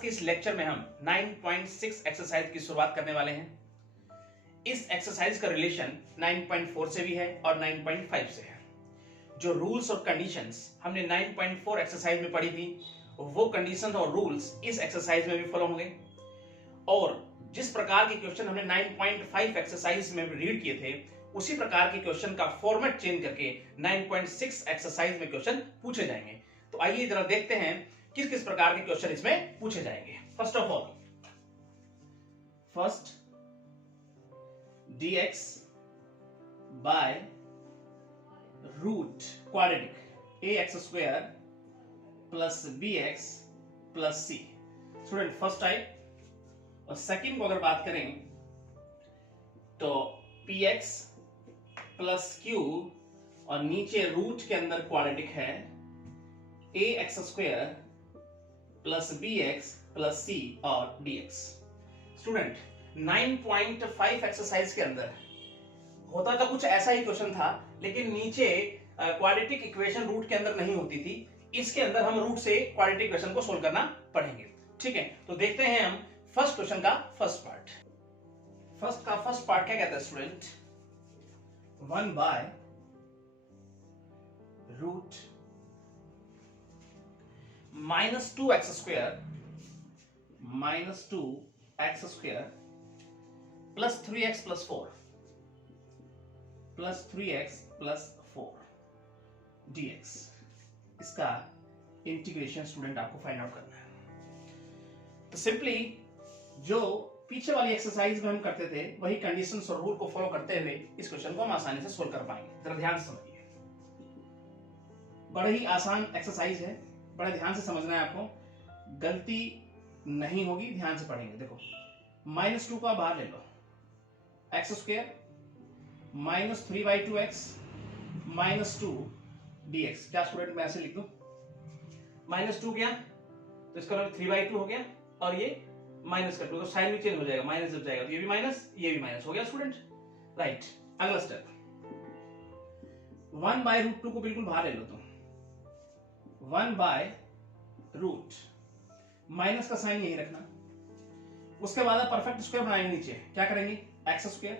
के इस लेक्चर में हम 9.6 एक्सरसाइज की शुरुआत करने वाले हैं। इस एक्सरसाइज का रिलेशन 9.4 से भी है और 9.5 से है। जो रूल्स और कंडीशंस हमने 9.4 एक्सरसाइज में पढ़ी थी, वो कंडीशंस और रूल्स इस एक्सरसाइज में भी फॉलो होंगे। और जिस प्रकार के क्वेश्चन हमने 9.5 एक्सरसाइज में रीड किए थे, उसी प्रकार के क्वेश्चन का फॉर्मेट चेंज करके 9.6 एक्सरसाइज में क्वेश्चन पूछे जाएंगे। तो आइए जरा देखते हैं किस किस प्रकार के क्वेश्चन इसमें पूछे जाएंगे। First of all, first dx by root quadratic ax² plus bx plus c। Student first type. और सेकंड को अगर बात करें तो px प्लस q और नीचे रूट के अंदर क्वाड्रेटिक है ax² plus bx plus c और dx। स्टूडेंट 9.5 एक्सरसाइज के अंदर होता तो कुछ ऐसा ही क्वेश्चन था, लेकिन नीचे क्वाड्रेटिक इक्वेशन रूट के अंदर नहीं होती थी। इसके अंदर हम रूट से क्वाड्रेटिक इक्वेशन को सोल्व करना पड़ेंगे। ठीक है, तो देखते हैं हम फर्स्ट क्वेश्चन का फर्स्ट पार्ट। फर्स्ट पार्ट क्या कहता है student? 1 by root -2x² plus 3x plus 4 dx। इसका इंटीग्रेशन स्टूडेंट आपको फाइंड आउट करना है। तो सिंपली जो पीछे वाली एक्सरसाइज में हम करते थे, वही कंडीशंस और रूल को फॉलो करते हुए इस क्वेश्चन को हम आसानी से सोल्व कर पाएंगे। जरा ध्यान से समझिए, बड़ा ही आसान एक्सरसाइज है, बड़ा ध्यान से समझना है आपको, गलती नहीं होगी, ध्यान से पढ़ेंगे। देखो -2 का बाहर ले लो, x² minus 3/2x minus 2 dx। क्या स्टूडेंट मैं ऐसे लिख दूं? -2 गया तो इसका मतलब 3/2 हो गया, और ये माइनस कर दो तो साइन भी चेंज हो जाएगा, माइनस जब जाएगा तो ये भी माइनस, ये भी माइनस हो गया स्टूडेंट। राइट, अगला स्टेप 1/√2 को बिल्कुल बाहर ले लो तुम। 1/रूट माइनस का साइन यही रखना। उसके बाद आप परफेक्ट स्क्वायर बनाएंगे, नीचे क्या करेंगे? x²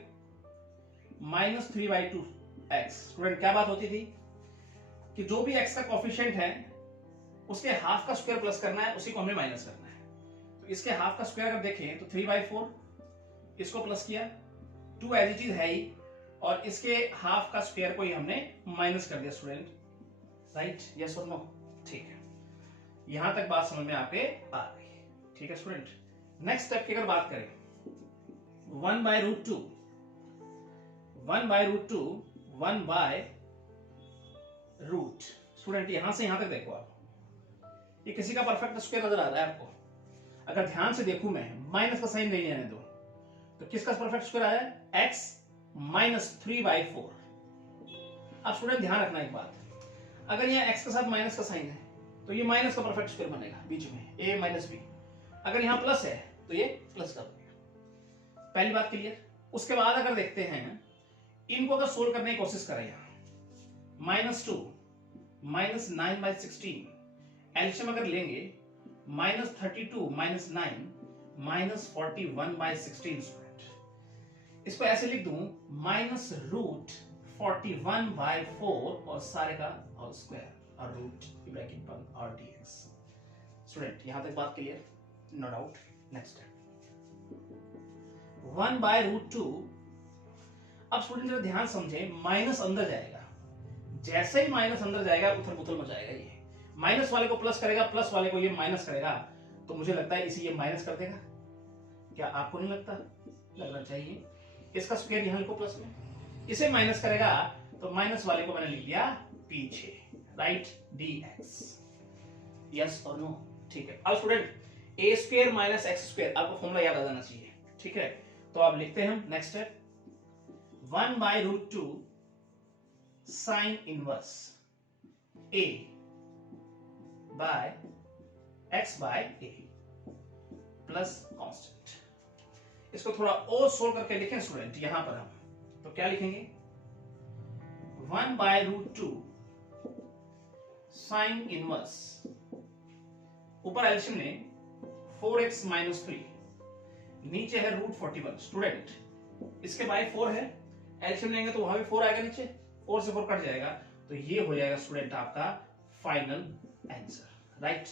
minus 3/2x। स्टूडेंट क्या बात होती थी कि जो भी x का कोफिशिएंट है उसके हाफ का स्क्वायर प्लस करना है, उसी को हमें माइनस करना है। तो इसके हाफ का स्क्वायर अगर देखें तो 3/4, इसको प्लस किया, 2 एज इट इज है ही, और इसके हाफ का स्क्वायर को ही हमने माइनस कर दिया स्टूडेंट। राइट, यस और नो? ठीक है, यहां तक बात समझ में आपके आ गई। ठीक है स्टूडेंट, नेक्स्ट स्टेप की अगर बात करें 1/√2 1/रूट। स्टूडेंट यहां से यहां तक देखो आप, ये किसी का परफेक्ट स्क्वायर नजर आ रहा है आपको? अगर ध्यान से देखूं मैं, माइनस का साइन नहीं आने दो, तो किसका परफेक्ट स्क्वायर आया है? x minus 3/4। अब स्टूडेंट ध्यान रखना एक बात, अगर यहाँ x के साथ माइनस का साइन है तो ये माइनस का परफेक्ट स्क्वायर बनेगा बीच में, a माइनस b। अगर यहाँ प्लस है तो ये प्लस का बनेगा। पहली बात क्लियर। उसके बाद अगर देखते हैं, इनको अगर सोल्व करने की कोशिश करें, यहाँ -2 माइनस 9/16, एलसीएम अगर लेंगे -32 माइनस 9 माइनस 41/16। स्टूडेंट इसको ऐसे लिख दूं -√41/4 और सारे का होल स्क्वायर और रूट ब्रैकेट बंद और dx। स्टूडेंट यहां तक बात clear? No doubt. Next step 1/√2। अब स्टूडेंट जरा ध्यान समझे, माइनस अंदर जाएगा, जैसे ही माइनस अंदर जाएगा उथल पुथल मचाएगा। ये माइनस वाले को प्लस करेगा, प्लस वाले को ये माइनस करेगा, तो मुझे लगता है इसे ये माइनस कर देगा। क्या आपको नहीं लगता? लगना चाहिए। इसका स्क्वायर यहां लिखो प्लस में, इसे माइनस करेगा तो माइनस वाले को मैंने लिख दिया पीछे। Right, dx। यस और नो? ठीक है। अब स्टूडेंट a² माइनस x², आपको फॉर्मूला याद आ जाना चाहिए। ठीक है, तो आप लिखते हैं next step 1/√2 sine inverse a by x/a plus constant. इसको थोड़ा और सोल्व करके लिखें स्टूडेंट। यहां पर हम तो क्या लिखेंगे? 1/√2 साइन इनवर्स, ऊपर एल्शियम ने 4x माइनस 3, नीचे है रूट 41। स्टूडेंट इसके बाय 4 है, एलसीएम लेंगे तो वहां भी 4 आएगा, नीचे 4 से 4 कट जाएगा, तो ये हो जाएगा स्टूडेंट आपका फाइनल आंसर, राइट।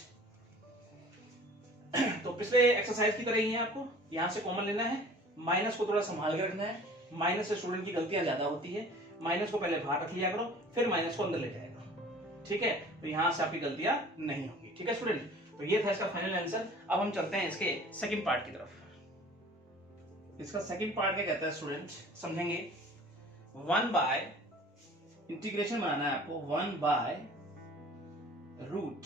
तो पिछले एक्सरसाइज की तरह ही है, आपको यहां से कॉमन लेना है, माइनस को थोड़ा संभाल के रखना है, माइनस से स्टूडेंट की गलतियां ज्यादा होती है, माइनस को पहले बाहर रख लिया करो, फिर माइनस को अंदर ले जाया करो, ठीक है, तो यहां से आपकी गलतियां नहीं होगी, ठीक है स्टूडेंट। तो ये था इसका फाइनल आंसर। अब हम चलते हैं इसके सेकंड पार्ट की तरफ। इसका सेकंड पार्ट क्या कहता है स्टूडेंट, समझेंगे। 1 बाय इंटीग्रेशन बनाना है आपको, 1 by root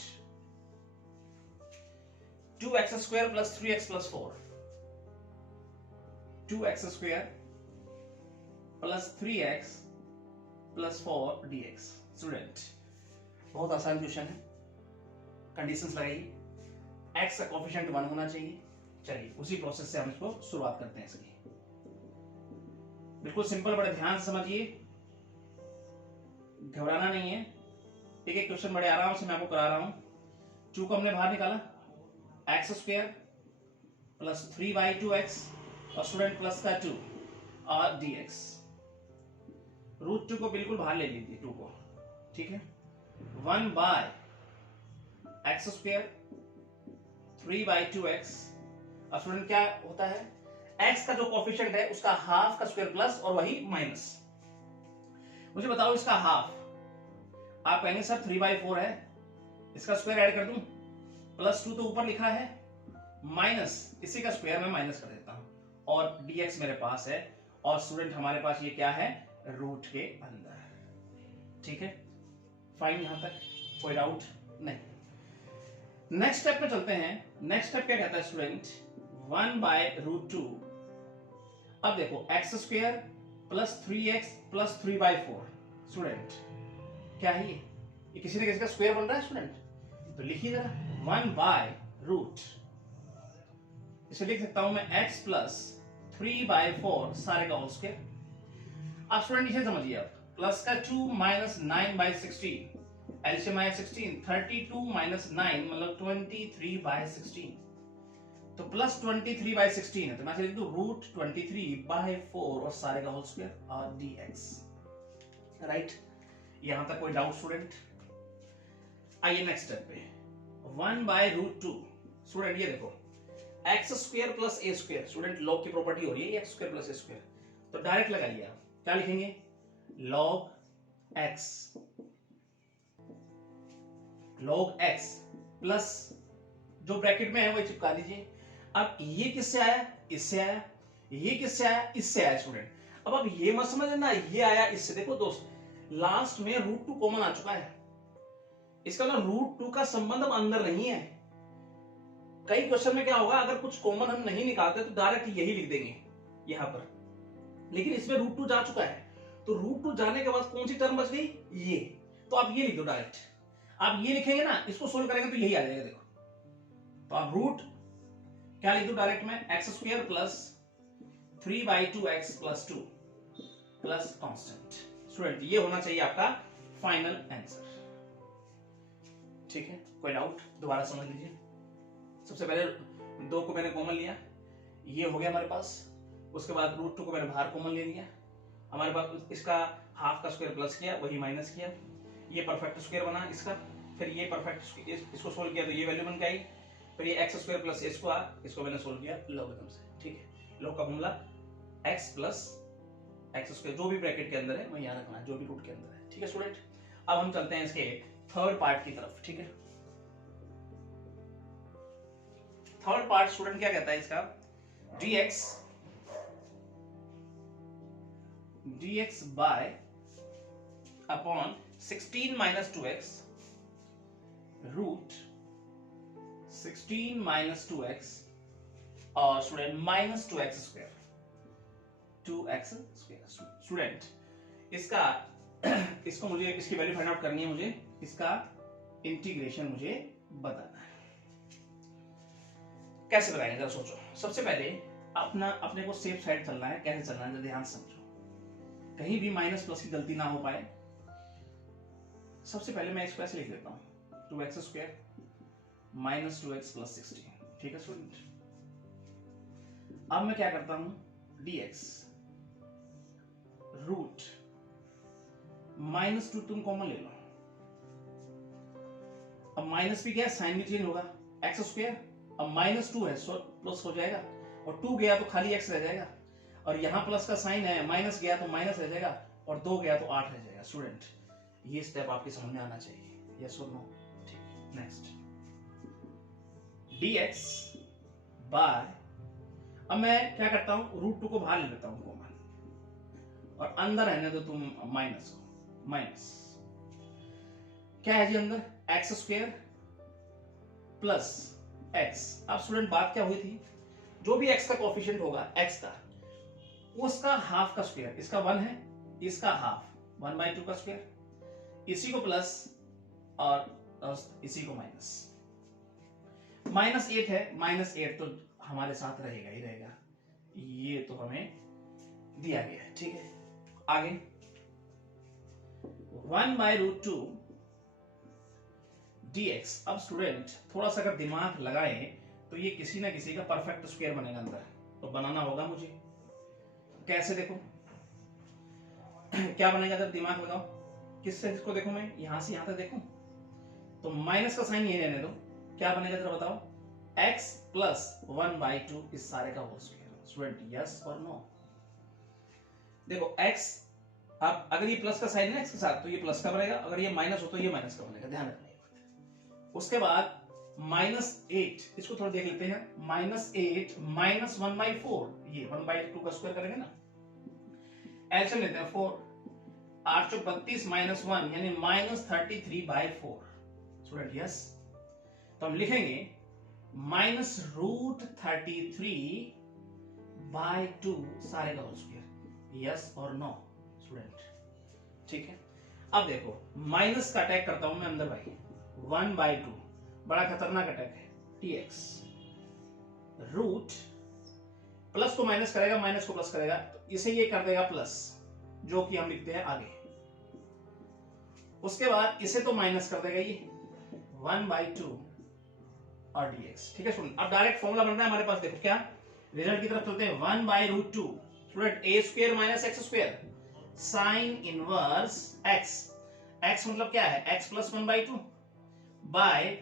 2x square plus 3x plus 4, 2x square plus 3x plus 4 dx। Student बहुत आसान क्वेश्चन है, कंडीशंस लगाइए, x का कोएफिशिएंट 1 होना चाहिए। चलिए उसी प्रोसेस से हम इसको शुरुआत करते हैं इसकी। बिल्कुल सिंपल, बड़े ध्यान से समझिए, घबराना नहीं है, एक एक क्वेश्चन बड़े आराम से मैं आपको करा रहा हूं। 2 को हमने बाहर निकाला, एक्स स्क्वायर प्लस 3/2x और स्टूडेंट प्लस का 2 और dx। रूट 2 को बिल्कुल बाहर ले लीजिए, 2 को, ठीक है। 1 बाय एक्स स्क्वायर 3/2x और स्टूडेंट क्या होता है, x का जो कोएफिशिएंट है उसका हाफ का स्क्वायर प्लस और वही माइनस। मुझे बताओ इसका हाफ, आप कहेंगे सर 3/4 है, इसका स्क्वायर ऐड कर दूं, प्लस 2 तो ऊपर लिखा है, माइनस इसी का स्क्वायर में माइनस कर देता हूं, और dx मेरे पास है, और स्टूडेंट हमारे पास ये क्या है, रूट के अंदर, ठीक है। फाइन, यहां तक कोई डाउट नहीं। नेक्स्ट स्टेप पे चलते हैं। नेक्स्ट स्टेप क्या कहता है स्टूडेंट, 1 बाय रूट 2। अब देखो x square plus 3x plus 3/4। Student क्या है ये किसी न किसी का स्क्वायर बन रहा है स्टूडेंट, तो लिखिए जरा 1 बाय रूट, इसे लिख सकता हूं मैं x प्लस 3/4 सारे का होल स्क्वायर। अब स्टूडेंट इसे समझिए, आप प्लस का 2 माइनस 9/16, एलसीएम आया 16, 32 माइनस 9 मतलब 23/16, तो प्लस 23/16 है, तो मैं लिख दूं रूट 23/4 और सारे का होल स्क्वायर और dx, राइट। यहां तक कोई डाउट स्टूडेंट? आइए नेक्स्ट स्टेप पे, 1 बाय रूट 2। स्टूडेंट ये देखो x square plus A square, student log की प्रॉपर्टी हो रही है X square plus A square, तो डायरेक्ट लगाइए आप, क्या लिखेंगे, लॉग एक्स प्लस जो ब्रैकेट में है वही चिपका दीजिए। अब ये किससे आया, इससे आया, ये किससे आया, इससे आया स्टूडेंट। अब आप ये मत समझ लेना ये आया इससे, देखो दोस्त लास्ट में रूट 2 कॉमन आ चुका है, इसका मतलब रूट 2 का संबंध अब अंदर नहीं है। कई क्वेश्चन में क्या होगा, अगर कुछ कॉमन हम नहीं निकालते तो डायरेक्ट यही लिख देंगे यहां पर, लेकिन इसमें रूट 2 जा चुका है, तो रूट 2 जाने के बाद कौन सी टर्म बच गई, ये, तो आप ये लिख दो डायरेक्ट। आप ये लिखेंगे ना, इसको सोल्व करेंगे तो यही आ जाएगा, देखो, तो आप रूट क्या लिख दो डायरेक्ट में, x square plus 3/2x plus 2 plus constant. Student ये होना चाहिए आपका फाइनल आंसर, ठीक है। कोई डाउट, दोबारा समझ लीजिए। सबसे पहले 2 को मैंने कॉमन लिया, ये हो गया हमारे पास, उसके बाद रूट 2 को मैंने बाहर कॉमन ले लिया, हमारे पास इसका हाफ का स्क्वायर प्लस किया, वही माइनस किया, ये परफेक्ट स्क्वायर बना इसका, फिर ये परफेक्ट इसको सोल्व किया तो ये वैल्यू बन गई, फिर ये x square plus A square, इसको मैंने सोल्व किया लॉगरिथम से, ठीक है। लॉग का formula x plus X square, जो भी ब्रैकेट के अंदर है वही याद रखना, जो भी रूट के अंदर है, ठीक है स्टूडेंट। अब हम चलते हैं इसके थर्ड पार्ट की तरफ, ठीक है। थर्ड पार्ट स्टूडेंट क्या कहता है इसका, dx by upon 16 minus 2x root 16 minus 2x और student minus 2x square, 2x square. Student इसका इसको मुझे इसकी वैल्यू फाइंड आउट करनी है, मुझे इसका इंटीग्रेशन मुझे बताना है, कैसे बनाएंगे जरा सोचो। सबसे पहले अपने को सेफ साइड चलना है, कैसे चलना है ध्यान से समझो, कहीं भी माइनस प्लस की गलती ना हो पाए। सबसे पहले मैं इसको ऐसे लिख देता हूं, 2x square minus 2x plus 16, ठीक है स्टूडेंट। अब मैं क्या करता हूं, dx रूट -2 तुम कॉमन ले लो। अब माइनस भी क्या है, साइन भी चेंज होगा, एक्स स्क्वायर। अब -2 है सो प्लस हो जाएगा, और 2 गया तो खाली x रह जाएगा, और यहां प्लस का साइन है, माइनस गया तो माइनस रह जाएगा, और 2 गया तो 8 रह जाएगा। स्टूडेंट ये स्टेप आपके समझ में आना चाहिए, यस और नो। ठीक, नेक्स्ट dx बाय, अब मैं क्या करता हूं, √2 को बाहर ले लेता हूं कॉमन, और अंदर रहने दो तुम माइनस को, माइनस क्या है जी अंदर, एक्स स्क्वायर प्लस एक्स। अब स्टूडेंट बात क्या हुई थी, जो भी एक्स का कोएफिशिएंट होगा, एक्स का, उसका हाफ का स्क्वायर, इसका 1 है, इसका हाफ 1/2 का स्क्वायर, इसी को प्लस और इसी को माइनस। -8 है, -8 तो हमारे साथ रहेगा ही रहेगा, ये तो हमें दिया गया है। ठीक है, आगे 1/√2 dx। अब स्टूडेंट थोड़ा सा अगर दिमाग लगाएं तो ये किसी ना किसी का परफेक्ट स्क्वायर बनेगा अंदर, तो बनाना होगा मुझे। कैसे देखो क्या बनेगा, जब दिमाग लगाओ, किससे इसको देखो, मैं यहां से यहां तक देखूं तो माइनस का साइन ये रहने दो, क्या बनेगा जरा बताओ, x प्लस 1/2 इस सारे का होल स्क्वायर। स्टूडेंट यस और नो। देखो x, अब अगर ये प्लस का साइन है x के साथ तो ये प्लस का बनेगा, अगर ये माइनस हो तो ये माइनस का बनेगा, ध्यान रखना। उसके बाद -8, इसको थोड़ा देख लेते हैं, -8 माइनस 1/4, ये 1/2 का स्क्वायर करेंगे ना, एलसीएम लेते हैं 4, 8 चौक 32 -1 यानी -33/4। स्टूडेंट यस, तो हम लिखेंगे -√33/2 सारे का होल स्क्वायर, यस और नो स्टूडेंट। ठीक है, अब देखो माइनस का अटैक करता हूं मैं अंदर भाई, 1/2 बड़ा खतरनाक अटैक है, dx रूट प्लस को माइनस करेगा, माइनस को प्लस करेगा, तो इसे ये कर देगा प्लस, जो कि हम लिखते हैं आगे। उसके बाद इसे तो माइनस कर देगा ये 1/2 और dx। ठीक है स्टूडेंट, अब डायरेक्ट फॉर्मूला बन रहा है हमारे पास, देखो क्या, रिजल्ट की तरफ चलते हैं। 1/√2 student a² minus x², sine inverse x, x मतलब क्या है, x plus 1/2 by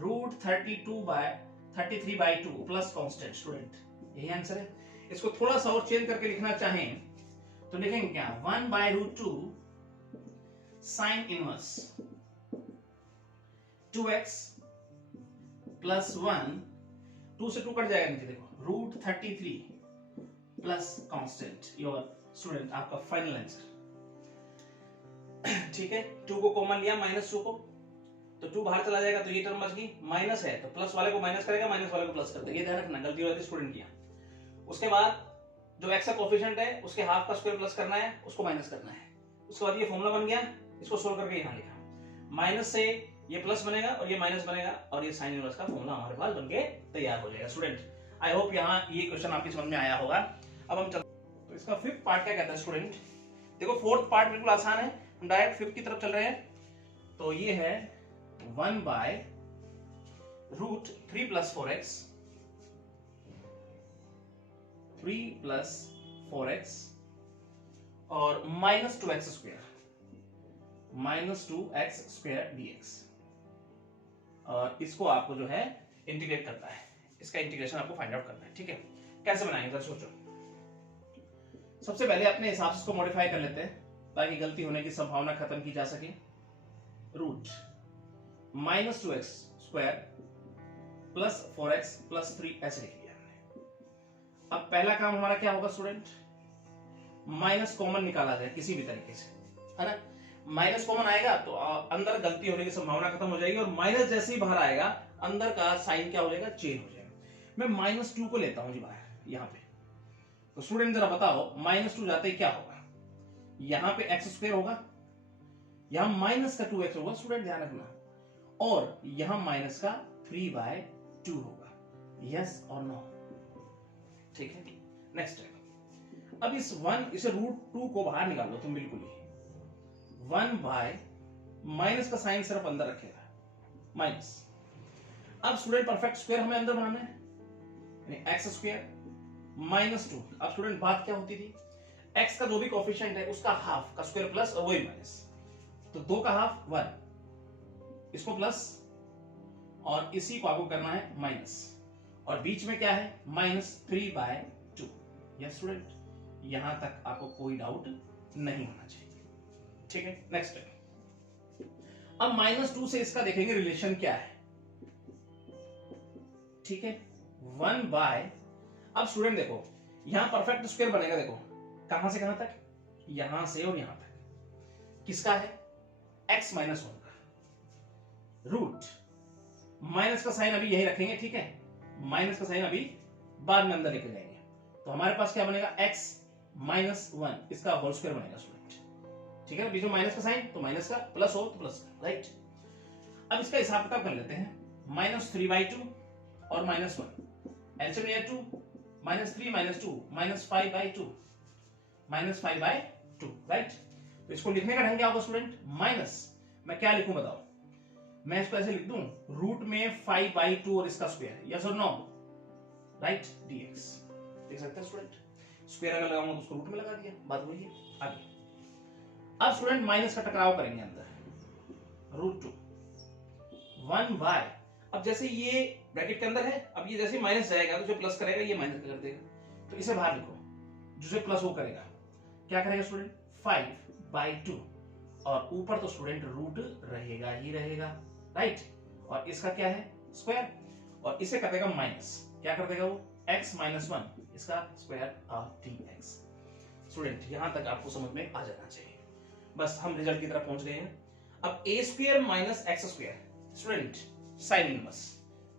√33/2 plus constant. Student यही आंसर है। इसको थोड़ा सा और चेंज करके लिखना चाहें तो लिखेंगे क्या, 1/√2 साइन इनवर्स 2x प्लस 1, 2 से 2 कट जाएगा नीचे, देखो √33 प्लस कांस्टेंट, योर स्टूडेंट आपका फाइनल आंसर। ठीक है, 2 को कॉमन लिया, -2 को, तो 2 बाहर चला जाएगा तो ये टर्म बच गई, माइनस है तो प्लस वाले को माइनस करेगा, माइनस वाले को प्लस कर देगा, ये ध्यान रखना, गलती हो जाती है स्टूडेंट की। उसके बाद जो x का कोएफिशिएंट है उसके हाफ का स्क्वायर प्लस करना है, उसको माइनस करना है। उसके बाद ये फॉर्मूला बन गया, इसको सोल्व करके यहां लिखा, माइनस से ये प्लस बनेगा और ये माइनस बनेगा, और ये साइन इनवर्स का फॉर्मूला हमारे पास बनके तैयार हो जाएगा। स्टूडेंट आई होप यहाँ ये क्वेश्चन आपकी समझ में आया होगा। अब हम चलते, तो इसका फिफ्थ पार्ट क्या कहता है स्टूडेंट, देखो फोर्थ पार्ट बिल्कुल आसान है, हम डायरेक्ट फिफ्थ की तरफ चल रहे हैं। तो ये है 1/√3 + 4x 3 + 4x और -2x² dx, और इसको आपको जो है इंटीग्रेट करना है, इसका इंटीग्रेशन आपको फाइंड आउट करना है। ठीक है, कैसे बनाएंगे जरा सोचो। सबसे पहले अपने हिसाब से इसको मॉडिफाई कर लेते हैं ताकि गलती होने की संभावना खत्म की जा सके। Root -2x² plus 4x plus 3 ऐसे लिख लिया हमने। अब पहला काम हमारा क्या होगा स्टूडेंट, माइनस कॉमन निकाला जाए किसी भी तरीके से, है ना। माइनस कॉमन आएगा तो अंदर गलती होने की संभावना खत्म हो जाएगी, और माइनस जैसे ही बाहर आएगा अंदर का साइन क्या हो जाएगा, चेंज हो जाएगा। मैं -2 को लेता हूं जी बाहर यहाँ पे, तो स्टूडेंट जरा बताओ -2 जाते ही क्या होगा, यहाँ पे x² होगा, यहां माइनस का 2x होगा, स्टूडेंट ध्यान रखना, और यहां माइनस का 3/2 होगा, यस और नो। ठीक है, नेक्स्ट है, अब इस इसे √2 को बाहर निकाल लो तुम, बिल्कुल ही 1/ माइनस का साइन सिर्फ अंदर रखेगा, माइनस। अब स्टूडेंट परफेक्ट स्क्वायर हमें अंदर बनाना है, एक्स स्क्वायर माइनस 2। अब स्टूडेंट बात क्या होती थी, एक्स का जो भी कोफिशिएंट है उसका हाफ का स्क्वायर प्लस और वही माइनस, तो 2 का हाफ 1, इसको प्लस और इसी को आपको करना है माइनस, और बीच में क्या है -3/2। यस स्टूडेंट, यहां तक आपको कोई डाउट नहीं होना चाहिए, ठीक है। नेक्स्ट है, अब -2 से इसका देखेंगे रिलेशन क्या है, ठीक है। 1/, अब स्टूडेंट देखो यहां परफेक्ट स्क्वायर बनेगा, देखो कहां से कहां तक, यहां से और यहां तक, किसका है x - 1 का, रूट माइनस का साइन अभी यही रखेंगे, ठीक है, माइनस का साइन अभी बाद में अंदर लेके जाएंगे, तो हमारे पास क्या बनेगा x - 1 इसका होल स्क्वायर बनेगा स्टूडेंट, ठीक है। बीच में माइनस का साइन तो माइनस का, प्लस हो तो प्लस का, राइट। अब इसका हिसाब किताब कर लेते हैं, -3/2 और -1, एलसीएम लिया 2, -3 - 2 -5/2, -5/2, राइट। तो इसको लिखने का ढंग क्या होगा स्टूडेंट, माइनस, मैं क्या लिखूं बताओ, मैं इसको ऐसे लिख दूं, रूट में 5/2 और इसका स्क्वायर, यस और नो, राइट, dx। देख सकते हैं स्टूडेंट, स्क्वायर अगर लगाऊंगा तो उसको रूट में लगा दिया, बात वही है। आगे अब स्टूडेंट माइनस का टकराव करेंगे अंदर, √2 1/, अब जैसे ये ब्रैकेट के अंदर है, अब ये जैसे माइनस जाएगा तो जो प्लस करेगा ये माइनस कर देगा, तो इसे बाहर लिखो, जो प्लस वो करेगा क्या करेगा स्टूडेंट 5/2, और ऊपर तो स्टूडेंट रूट रहेगा ही रहेगा, राइट, और इसका क्या है स्क्वायर, और इसे कर देगा माइनस, क्या कर देगा वो x - 1 इसका स्क्वायर dx। स्टूडेंट यहां तक आपको समझ में आ जाना चाहिए, बस हम रिजल्ट की तरफ पहुंच गए हैं। अब a² - x², student sine inverse,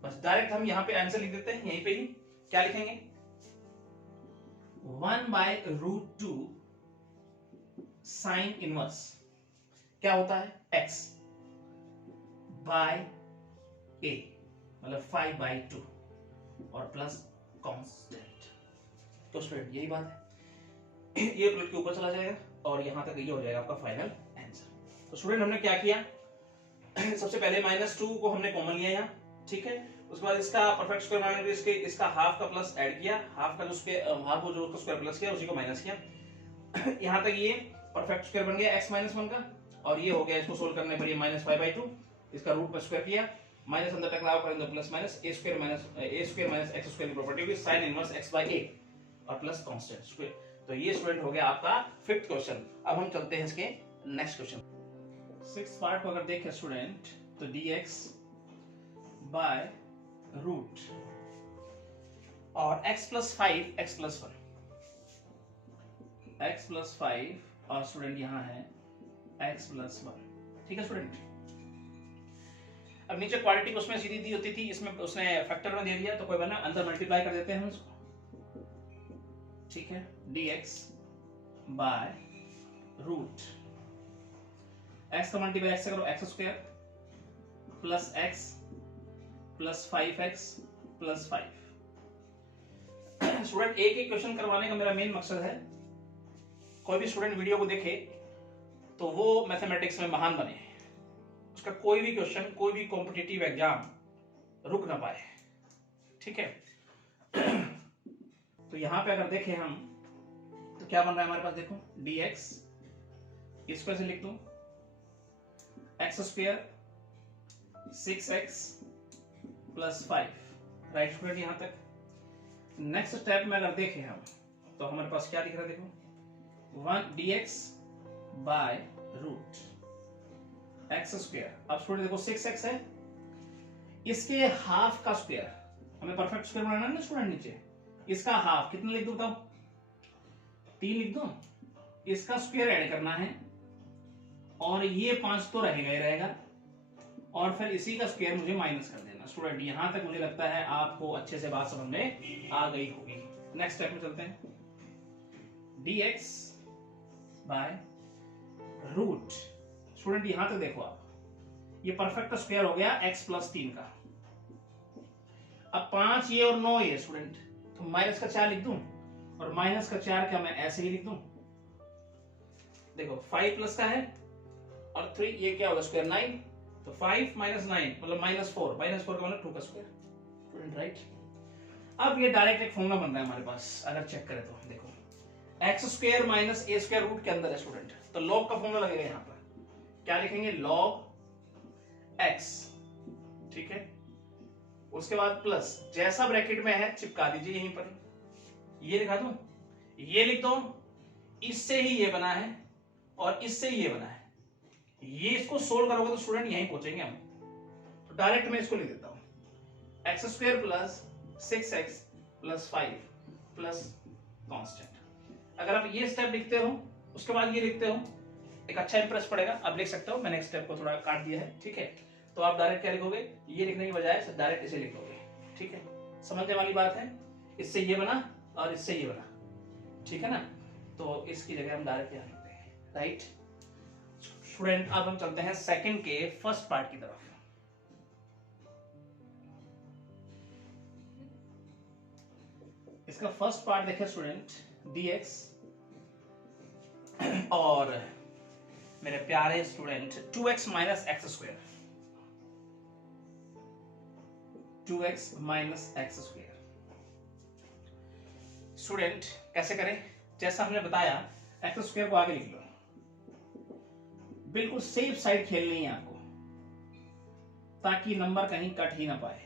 बस डायरेक्ट हम यहां पे आंसर लिख देते हैं, यहीं पे ही क्या लिखेंगे 1/√2 साइन इनवर्स, क्या होता है x बाय a, मतलब 5/2 और प्लस कांस्टेंट, तो स्टूडेंट यही बात है, ये प्लेट के ऊपर चला जाएगा और यहां तक ये हो जाएगा आपका फाइनल आंसर। तो स्टूडेंट हमने क्या किया, सबसे पहले -2 को हमने कॉमन लिया यहाँ, ठीक है, उसके बाद इसका परफेक्ट स्क्वायर बनाने के लिए इसका हाफ का प्लस ऐड किया, हाफ का जो स्क्वायर, हाफ को जो स्क्वायर प्लस किया उसी को माइनस किया, यहां तक ये परफेक्ट स्क्वायर बन गया x - 1 का, और ये हो गया, इसको सोल्व करने पर ये -5/2, इसका रूट पर स्क्वायर किया, माइनस अंदर टकराव करेंगे तो प्लस माइनस a² - x² की प्रॉपर्टी होगी साइन इनवर्स x/a और प्लस कांस्टेंट स्क्वायर। तो ये स्टूडेंट हो गया आपका 5th क्वेश्चन। अब हम चलते हैं इसके नेक्स्ट क्वेश्चन, 6th पार्ट को अगर देखें स्टूडेंट तो dx बाय रूट और x + 5 x + 1, x + 5 और स्टूडेंट यहां है x + 1, ठीक है स्टूडेंट। अब नीचे क्वालिटी को उसमें सीधी दी होती थी, इसमें उसने फैक्टर में दे दिया, तो कोई बना अंदर मल्टीप्लाई कर देते हैं हम इसको, ठीक है, dx बाय रूट x का मल्टीप्लाई x से करो x² plus x plus 5x plus 5। Student एक एक क्वेश्चन करवाने का मेरा मेन मकसद है, कोई भी स्टूडेंट वीडियो को देखे तो वो मैथमेटिक्स में महान बने, उसका कोई भी क्वेश्चन, कोई भी कॉम्पिटिटिव एग्जाम रुक ना पाए, ठीक है। तो यहां पे अगर देखें हम तो क्या बन रहा है हमारे पास, देखो dx, इसको ऐसे लिख दूं x² 6x plus 5, right student यहां तक। नेक्स्ट स्टेप में अगर देखें हम तो हमारे पास क्या दिख रहा है, देखो 1 dx बाय रूट x²। अब स्टूडेंट देखो 6x है, इसके हाफ का स्क्वायर, हमें परफेक्ट स्क्वायर बनाना है ना स्टूडेंट, नीचे इसका हाफ कितना लिख दूं बताओ, 3 लिख दूं, इसका स्क्वायर ऐड करना है और ये 5 तो रहेगा ही रहेगा, और फिर इसी का स्क्वायर मुझे माइनस कर देना। स्टूडेंट यहां तक मुझे लगता है आपको अच्छे से बात समझ में आ गई होगी। नेक्स्ट स्टेप में चलते हैं, dx बाय रूट, स्टूडेंट यहां तक देखो आप, ये परफेक्ट स्क्वायर हो गया x + 3 का, अब 5 ये और 9 ये स्टूडेंट, तो माइनस का 4 लिख दूं और माइनस का 4 का मैं ऐसे ही लिख दूं, देखो 5 प्लस का है और 3, ये क्या होगा स्क्वायर 9, तो 5 - 9 मतलब -4, -4 का मतलब 2 का स्क्वायर, स्टूडेंट राइट। अब ये डायरेक्ट एक फॉर्मूला बन रहा है हमारे पास, अगर चेक करें तो देखो x square minus A square root के अंदर है स्टूडेंट, तो लॉग का फॉर्मूला लगेगा यहाँ पर, क्या लिखेंगे लॉग एक्स, ठीक है, उसके बाद प्लस जैसा ब्रैकेट में है चिपका दीजिए यहीं पर, ये लिखा दूं, ये लिख दो, इससे ही ये बना है और इससे ही ये बना है, ये इसको सोल्व करोगे तो स्टूडेंट यहीं पहुंचेंगे हम, तो डायरेक्ट मैं इसको लिख देता हूं x square plus 6x plus 5 plus constant. अगर आप ये स्टेप लिखते हो उसके बाद ये लिखते हो, एक अच्छा इंप्रेस पड़ेगा, आप लिख सकते हो, मैंने स्टेप को थोड़ा काट दिया है, ठीक है, तो आप डायरेक्ट क्या लिखोगे, ये लिखने की बजाय डायरेक्ट इसे लिखोगे, ठीक है, समझने वाली बात है, इससे ये बना और इससे ये बना, ठीक है ना, तो इसकी जगह हम डायरेक्ट यहाँ लिखते हैं, राइट स्टूडेंट। अब हम चलते हैं सेकंड के फर्स्ट पार्ट की तरफ। इसका फर्स्ट पार्ट देखें स्टूडेंट, dx और मेरे प्यारे student 2x minus X square, 2x minus X square. Student कैसे करें, जैसा हमने बताया एक्स स्क्वायर को आगे लिख लो, बिल्कुल सेफ साइड खेलनी है आपको ताकि नंबर कहीं कट ही ना पाए,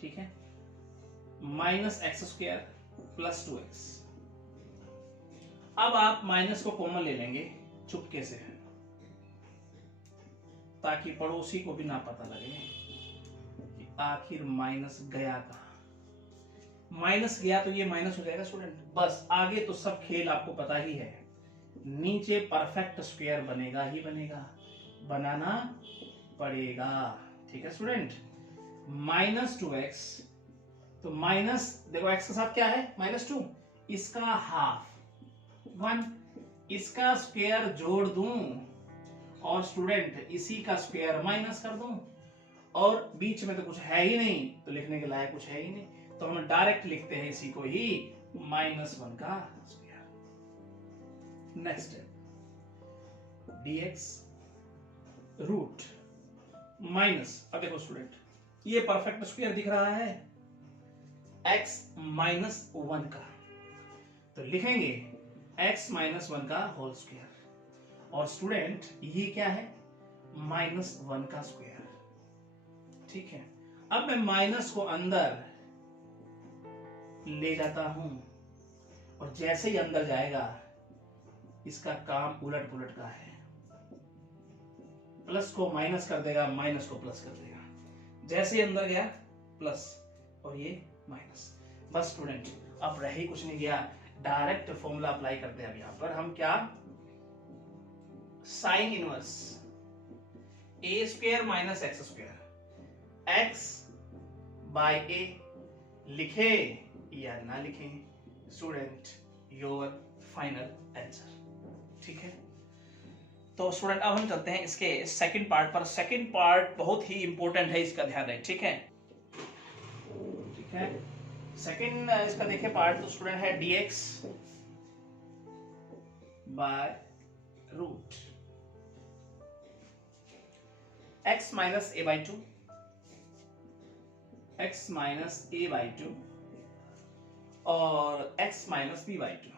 ठीक है, minus X square plus 2x। अब आप माइनस को कॉमन ले लेंगे चुपके से ताकि पड़ोसी को भी ना पता लगे कि आखिर माइनस गया कहां, माइनस गया तो ये माइनस हो जाएगा स्टूडेंट, बस आगे तो सब खेल आपको पता ही है, नीचे परफेक्ट स्क्वायर बनेगा ही बनेगा, बनाना पड़ेगा, ठीक है स्टूडेंट। माइनस 2x, तो माइनस देखो x के साथ क्या है -2, इसका हाफ 1, इसका स्क्वायर जोड़ दूं और स्टूडेंट इसी का स्क्वायर माइनस कर दूं, और बीच में तो कुछ है ही नहीं, तो लिखने के लायक कुछ है ही नहीं, तो हम डायरेक्ट लिखते हैं इसी को ही -1 का स्क्वायर। नेक्स्ट है dx रूट माइनस, अब देखो स्टूडेंट ये परफेक्ट स्क्वायर दिख रहा है x -1 का, तो लिखेंगे x -1 का होल स्क्वायर, और स्टूडेंट ये क्या है -1 का स्क्वायर, ठीक है। अब मैं माइनस को अंदर ले जाता हूं और जैसे ही अंदर जाएगा इसका काम उलट पुलट का है, प्लस को माइनस कर देगा, माइनस को प्लस कर देगा, जैसे ही अंदर गया प्लस और ये माइनस, बस स्टूडेंट अब रह ही कुछ नहीं गया, डायरेक्ट फॉर्मूला अप्लाई करते हैं। अब यहां पर हम क्या, sine inverse A square minus X square, X by A लिखे या ना लिखे स्टूडेंट, योर फाइनल आंसर, ठीक है। तो स्टूडेंट अब हम चलते हैं इसके सेकंड पार्ट पर, सेकंड पार्ट बहुत ही इंपॉर्टेंट है, इसका ध्यान रखें, ठीक है, ठीक है। सेकंड इसका देखिए पार्ट, तो स्टूडेंट है dx by root x minus a by 2, x minus a by 2 और x माइनस b बाई 2।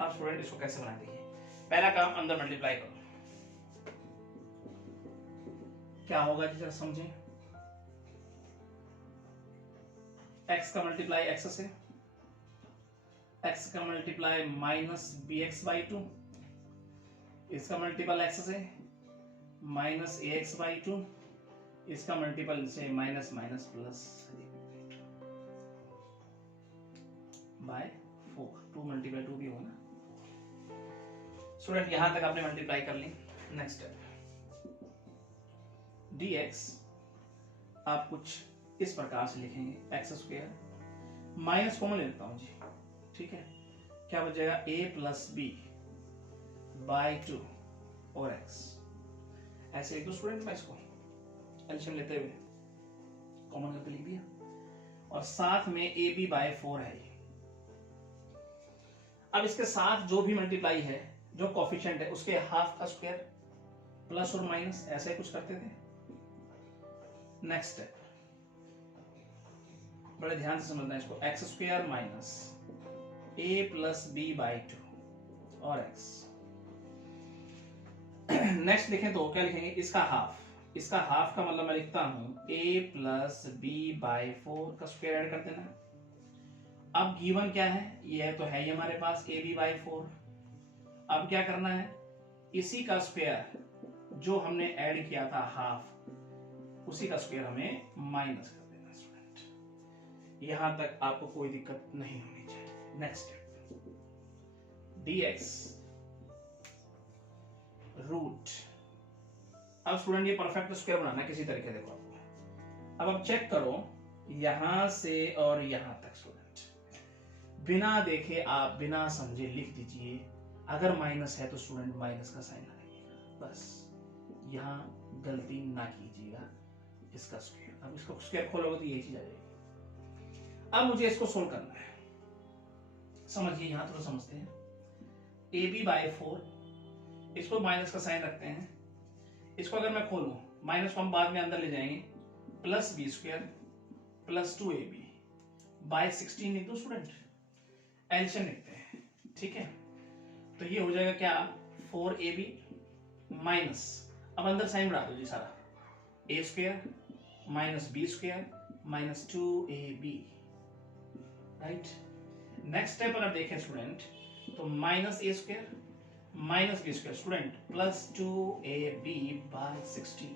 अब स्टूडेंट इसको कैसे बना, देखिए पहला काम अंदर मल्टीप्लाई करो, क्या होगा जरा समझें, x का मल्टीप्लाई x से, x का मल्टीप्लाई माइनस bx बाई 2, इसका मल्टीपल x से माइनस ax बाई 2, इसका मल्टीपल से minus minus plus by 4, 2 multiply 2 भी होगा ना स्टूडेंट, यहां तक आपने मल्टीप्लाई कर ली। नेक्स्ट स्टेप dx आप कुछ इस प्रकार से लिखेंगे, एक्स स्क्वायर माइनस कॉमन ले लेता हूं जी, ठीक है, क्या बचेगा a प्लस बी बाई 2 और x, ऐसे एक दो स्टूडेंट मैं इसको एलसीएम लेते हुए कॉमन करके लिख दिया, और साथ में ए बी बाय 4 है। अब इसके साथ जो भी मल्टीप्लाई है, जो कोफिशिएंट है उसके हाफ का स्क्वायर प्लस और माइनस, ऐसे कुछ करते थे। नेक्स्ट स्टेप बड़े ध्यान से समझना है इसको, X square minus A plus B by 2 और एक्स। नेक्स्ट लिखें तो क्या लिखेंगे, इसका हाफ, इसका हाफ का मतलब मैं लिखता हूं ए प्लस बी बाई 4 का स्क्वायर ऐड कर देना। अब गिवन क्या है, ये तो है ही हमारे पास ए बी बाई 4। अब क्या करना है, इसी का स्क्वायर जो हमने ऐड किया था हाफ, उसी का स्क्वायर हमें माइनस कर देना स्टूडेंट। यहां तक आपको कोई दिक्कत नहीं होनी चाहिए। Next step, dx root. अब स्टूडेंट ये परफेक्ट स्क्वायर बनाना है किसी तरीके, देखो आपको। अब आप चेक करो यहां से और यहां तक स्टूडेंट, बिना देखे आप बिना समझे लिख दीजिए। अगर माइनस है तो स्टूडेंट माइनस का साइन लगेगा, बस यहां गलती ना कीजिएगा। इसका स्क्वायर, अब इसको स्क्वायर खोलोगे तो यही चीज आ जाएगी। अब मुझे इसको सोल्व करना है, समझिए यहां थोड़ा समझते हैं। ए बी बाई 4, इसको माइनस का साइन रखते हैं। इसको अगर मैं खोलूं, माइनस को हम बाद में अंदर ले जाएंगे, plus B square plus 2ab by 16 लिख दो स्टूडेंट, एलसीएम लिखते हैं, ठीक है। तो ये हो जाएगा क्या, 4ab माइनस, अब अंदर साइन बढ़ा दो जी सारा, A square minus B square minus 2ab, right. Next step अगर देखें स्टूडेंट, तो minus A square minus B square student plus 2ab by 16।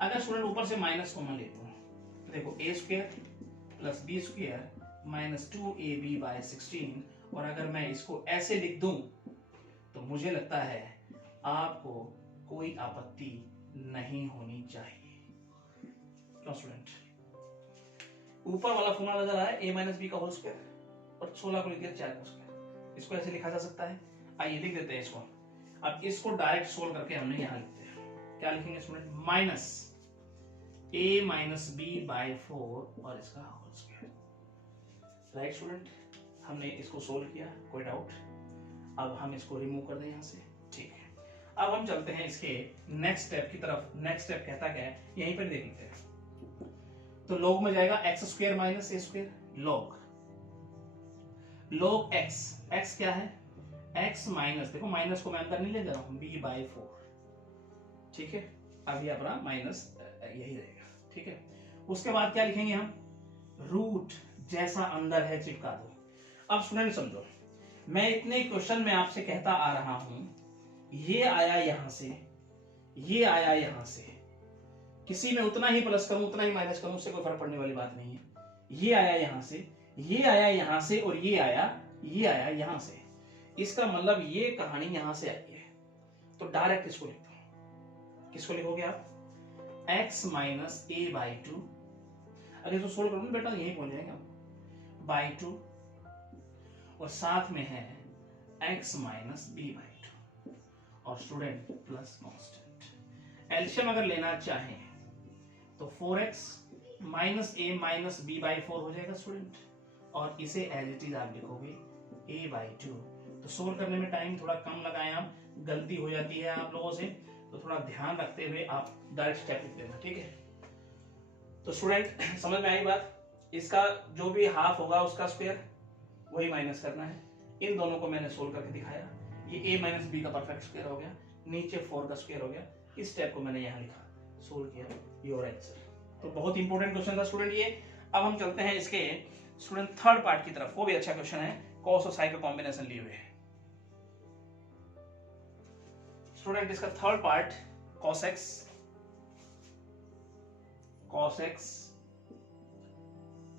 अगर स्टूडेंट ऊपर से माइनस कॉमन ले लूं, तो देखो A square plus B square minus 2ab by 16, और अगर मैं इसको ऐसे लिख दूं तो मुझे लगता है आपको कोई आपत्ति नहीं होनी चाहिए। क्यों स्टूडेंट, ऊपर वाला फॉर्मूला नजर आया ए माइनस बी का होल स्क्वायर और 16 को लिख दिया 4 का स्क्वायर, इसको ऐसे लिखा जा सकता है। आइए लिख देते हैं इसको। अब इसको डायरेक्ट सोल्व करके हमने यहां लिखते हैं, क्या लिखेंगे student, minus A minus B by 4 और इसका होल स्क्वायर, राइट स्टूडेंट। हमने इसको सोल्व किया, कोई डाउट। अब हम इसको रिमूव कर दें यहां से, ठीक है। अब हम चलते हैं इसके नेक्स्ट स्टेप की तरफ। नेक्स्ट स्टेप कहता क्या है, यहीं पर देख लेते हैं। तो लॉग में जाएगा X square minus A square, log log X, X क्या है, एक्स माइनस, देखो माइनस को मैं अंदर नहीं ले जा रहा हूं, बी बाई 4, ठीक है। अभी अपना माइनस यही रहेगा, ठीक है। उसके बाद क्या लिखेंगे हम, रूट जैसा अंदर है चिपका दो। अब स्टूडेंट समझो, मैं इतने क्वेश्चन में आपसे कहता आ रहा हूं, ये आया यहां से, ये आया यहां से, किसी में उतना ही प्लस करूं उतना ही माइनस करूं, उससे कोई फर्क पड़ने वाली बात नहीं है। ये आया यहां से, ये आया यहां से, और ये आया यहां से। इसका मतलब ये कहानी यहां से आई है, तो डायरेक्ट इसको लिख दो। किसको लिखोगे आप, x माइनस ए बाई 2, अगर इसको सोल्व करो बेटा यही पहुंच जाएंगे आप, बाई 2, और साथ में है x माइनस बी बाई 2 और स्टूडेंट प्लस कॉन्स्टेंट। एलसीएम अगर लेना चाहें तो 4x minus A minus B by 4 हो जाएगा स्टूडेंट, और इसे एज इट इज आप लिखोगे a बाई 2। तो सोल्व करने में टाइम थोड़ा कम लगाएं आप, गलती हो जाती है आप लोगों से, तो थोड़ा ध्यान रखते हुए आप डायरेक्ट स्टेप लिख देना, ठीक है। तो स्टूडेंट समझ में आई बात, इसका जो भी हाफ होगा उसका स्क्वायर वही माइनस करना है। इन दोनों को मैंने सोल्व करके दिखाया, ये a माइनस बी का परफेक्ट स्क्वायर हो गया, नीचे 4 का स्क्वायर हो गया। इस स्टेप को मैंने यहाँ लिखा, सोल्व किया, योर आंसर। तो बहुत इंपॉर्टेंट क्वेश्चन था स्टूडेंट ये। अब हम चलते हैं इसके स्टूडेंट थर्ड पार्ट की तरफ, वो भी अच्छा क्वेश्चन है, कॉस और साइन का कॉम्बिनेशन लिए हुए है स्टूडेंट। इसका third part cos x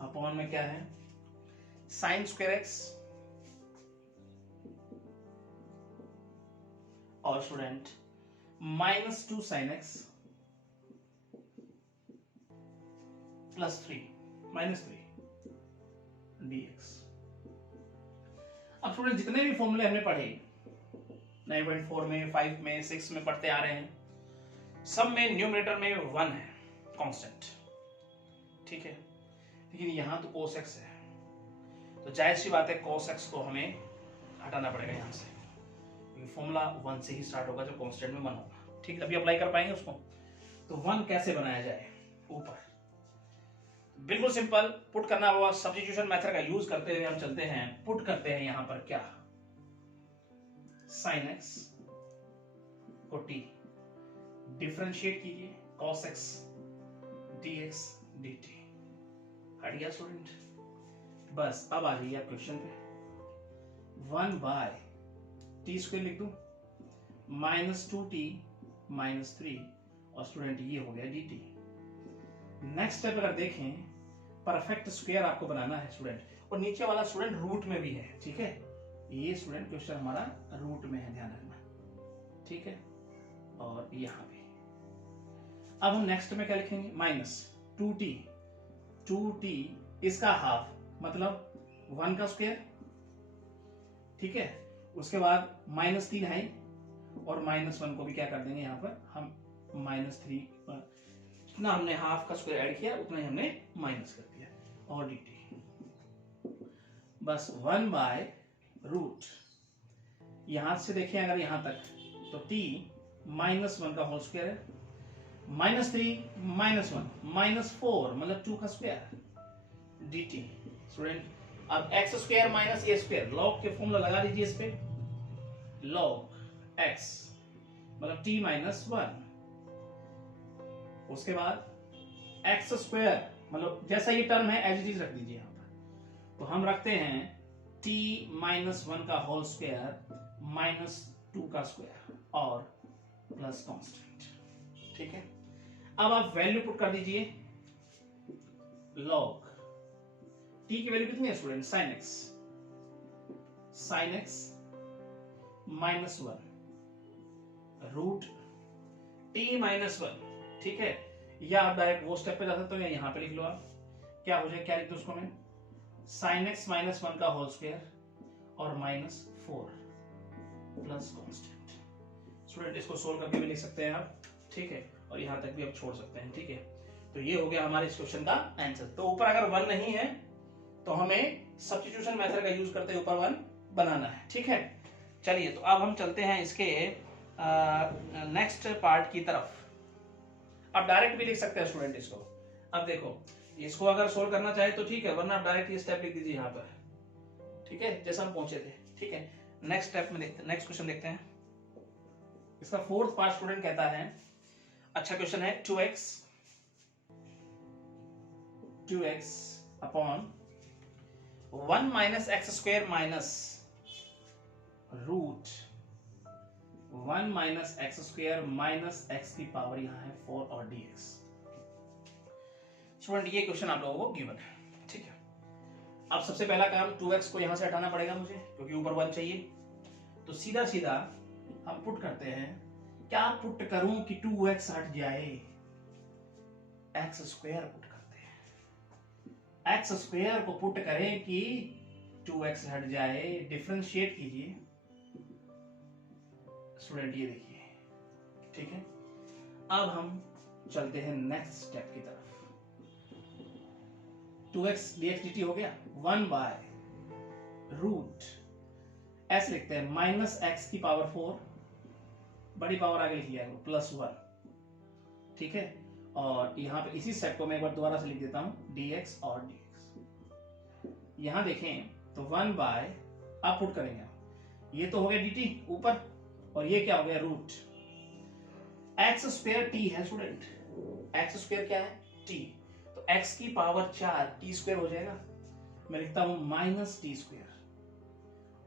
upon में क्या है, साइन स्क्वायर x, और student minus 2 sine x plus 3 minus 3 dx। अब स्टूडेंट जितने भी फॉर्मूले हमने पढ़े 9.4 में, 5 में, 6 में पढ़ते आ रहे हैं, सब में न्यूमरेटर में 1 है कांस्टेंट, ठीक है। लेकिन यहां तो cos x है, तो जायज सी बात है cos x को हमें हटाना पड़ेगा यहां से, क्योंकि फॉर्मूला 1 से ही स्टार्ट होगा जो कांस्टेंट में 1 होगा, ठीक है। अभी अप्लाई कर पाएंगे उसको। तो 1 कैसे बनाया जाए, ऊपर बिल्कुल सिंपल पुट करना होगा, सब्स्टिट्यूशन मेथड का यूज करते हुए हम चलते हैं, पुट करते हैं यहां पर क्या, sin x को t डिफरेंशिएट कीजिए, cos x dx dt, हट गया स्टूडेंट। बस अब आ जाइए आप क्वेश्चन पे, 1 बाय टी स्क्वायर लिख दूं, -2t -3, और स्टूडेंट ये हो गया dt। नेक्स्ट स्टेप अगर देखें, परफेक्ट स्क्वायर आपको बनाना है स्टूडेंट, और नीचे वाला स्टूडेंट रूट में भी है, ठीक है, ये स्टूडेंट क्वेश्चन हमारा रूट में है, ध्यान रखना, ठीक है, और यहां पे अब हम नेक्स्ट में क्या लिखेंगे, -2t इसका हाफ मतलब 1 का स्क्वायर, ठीक है, उसके बाद -3 है और -1 को भी क्या कर देंगे यहाँ पर हम -3, जितना हमने हाफ का स्क्वायर ऐड किया उतना ही हमने माइनस कर दिया, और dt बस 1 बाय रूट, यहां से देखें अगर यहां तक तो t -1 का होल स्क्वायर है, -3 -1 -4 मतलब 2 का स्क्वायर dt। स्टूडेंट अब x square minus a square, log के फॉर्मूला लगा दीजिए इस पे, log x मतलब t -1, उसके बाद x स्क्वायर मतलब जैसा ये टर्म है एज इट इज रख दीजिए यहां पर, तो हम रखते हैं t -1 का होल स्क्वायर -2 का स्क्वायर और प्लस कांस्टेंट, ठीक है। अब आप वैल्यू पुट कर दीजिए, log t की वैल्यू कितनी है student, sin x -1 root t -1, ठीक है, या आप डायरेक्ट वो स्टेप पे जा सकते हो या यहां पे लिख लो आप, क्या हो जाए, क्या लिख दो उसको मैं, sin x -1 का होल स्क्वायर और -4 प्लस कांस्टेंट। स्टूडेंट इसको सोल्व करके भी लिख सकते हैं आप, ठीक है, और यहां तक भी आप छोड़ सकते हैं, ठीक है। तो ये हो गया हमारे इस क्वेश्चन का आंसर। तो ऊपर अगर 1 नहीं है तो हमें सब्स्टिट्यूशन मेथड का यूज करते हुए ऊपर 1 बनाना है, ठीक है। चलिए तो अब हम चलते हैं इसके नेक्स्ट पार्ट की तरफ। आप डायरेक्ट भी लिख सकते हैं स्टूडेंट इसको, अब देखो इसको अगर सोल्व करना चाहे तो ठीक है, वरना आप डायरेक्ट ये स्टेप लिख दीजिए यहाँ पर, ठीक है, जैसा हम पहुंचे थे, ठीक है। नेक्स्ट स्टेप में देखते हैं, नेक्स्ट क्वेश्चन देखते हैं। इसका फोर्थ पार्ट स्टूडेंट कहता है, अच्छा क्वेश्चन है, 2x upon 1 minus X square minus root 1 minus X square minus X की पावर यहां है 4 और dx। स्टूडेंट ये क्वेश्चन आप लोगों को गिवन है, ठीक है। अब सबसे पहला काम 2x को यहां से हटाना पड़ेगा मुझे, क्योंकि ऊपर 1 चाहिए, तो सीधा सीधा हम पुट करते हैं, क्या पुट करूं कि 2x हट जाए, एक्स स्क्वायर पुट करते हैं, एक्स स्क्वायर को पुट करें कि 2x हट जाए, डिफरेंशिएट कीजिए स्टूडेंट, ये देखिए, ठीक है। अब हम चलते हैं नेक्स्ट स्टेप की तरफ, 2x dx dt हो गया, 1 बाय रूट s लिखते हैं माइनस एक्स की पावर 4, बड़ी पावर आगे लिखी जाएगी प्लस 1, ठीक है, और यहां पे इसी स्टेप को मैं एक बार दोबारा से लिख देता हूं, dx और dx। यहां देखें तो 1 बाय, आप पुट करेंगे, ये तो हो गया dt ऊपर, और ये क्या हो गया रूट एक्स स्क्वायर t है स्टूडेंट, एक्स स्क्वायर क्या है t, तो x की पावर 4 t स्क्वायर हो जाएगा, मैं लिखता हूं माइनस टी स्क्वायर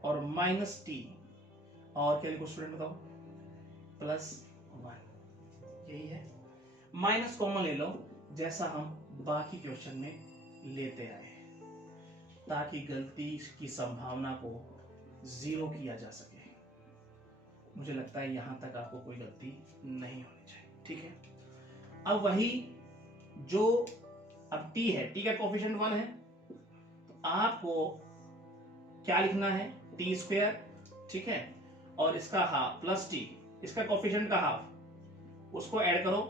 और माइनस टी, और क्या लिखो स्टूडेंट बताओ, प्लस 1, यही है। माइनस कॉमन ले लो, जैसा हम बाकी क्वेश्चन में लेते आए, ताकि गलती की संभावना को 0 किया जा सके। मुझे लगता है यहां तक आपको कोई गलती नहीं होनी चाहिए, ठीक है। अब वही जो अब t है, t का कोफिशिएंट 1 है, तो आपको क्या लिखना है, टी स्क्वायर, ठीक है, और इसका हाफ प्लस t, इसका कोफिशिएंट का हाफ, उसको ऐड करो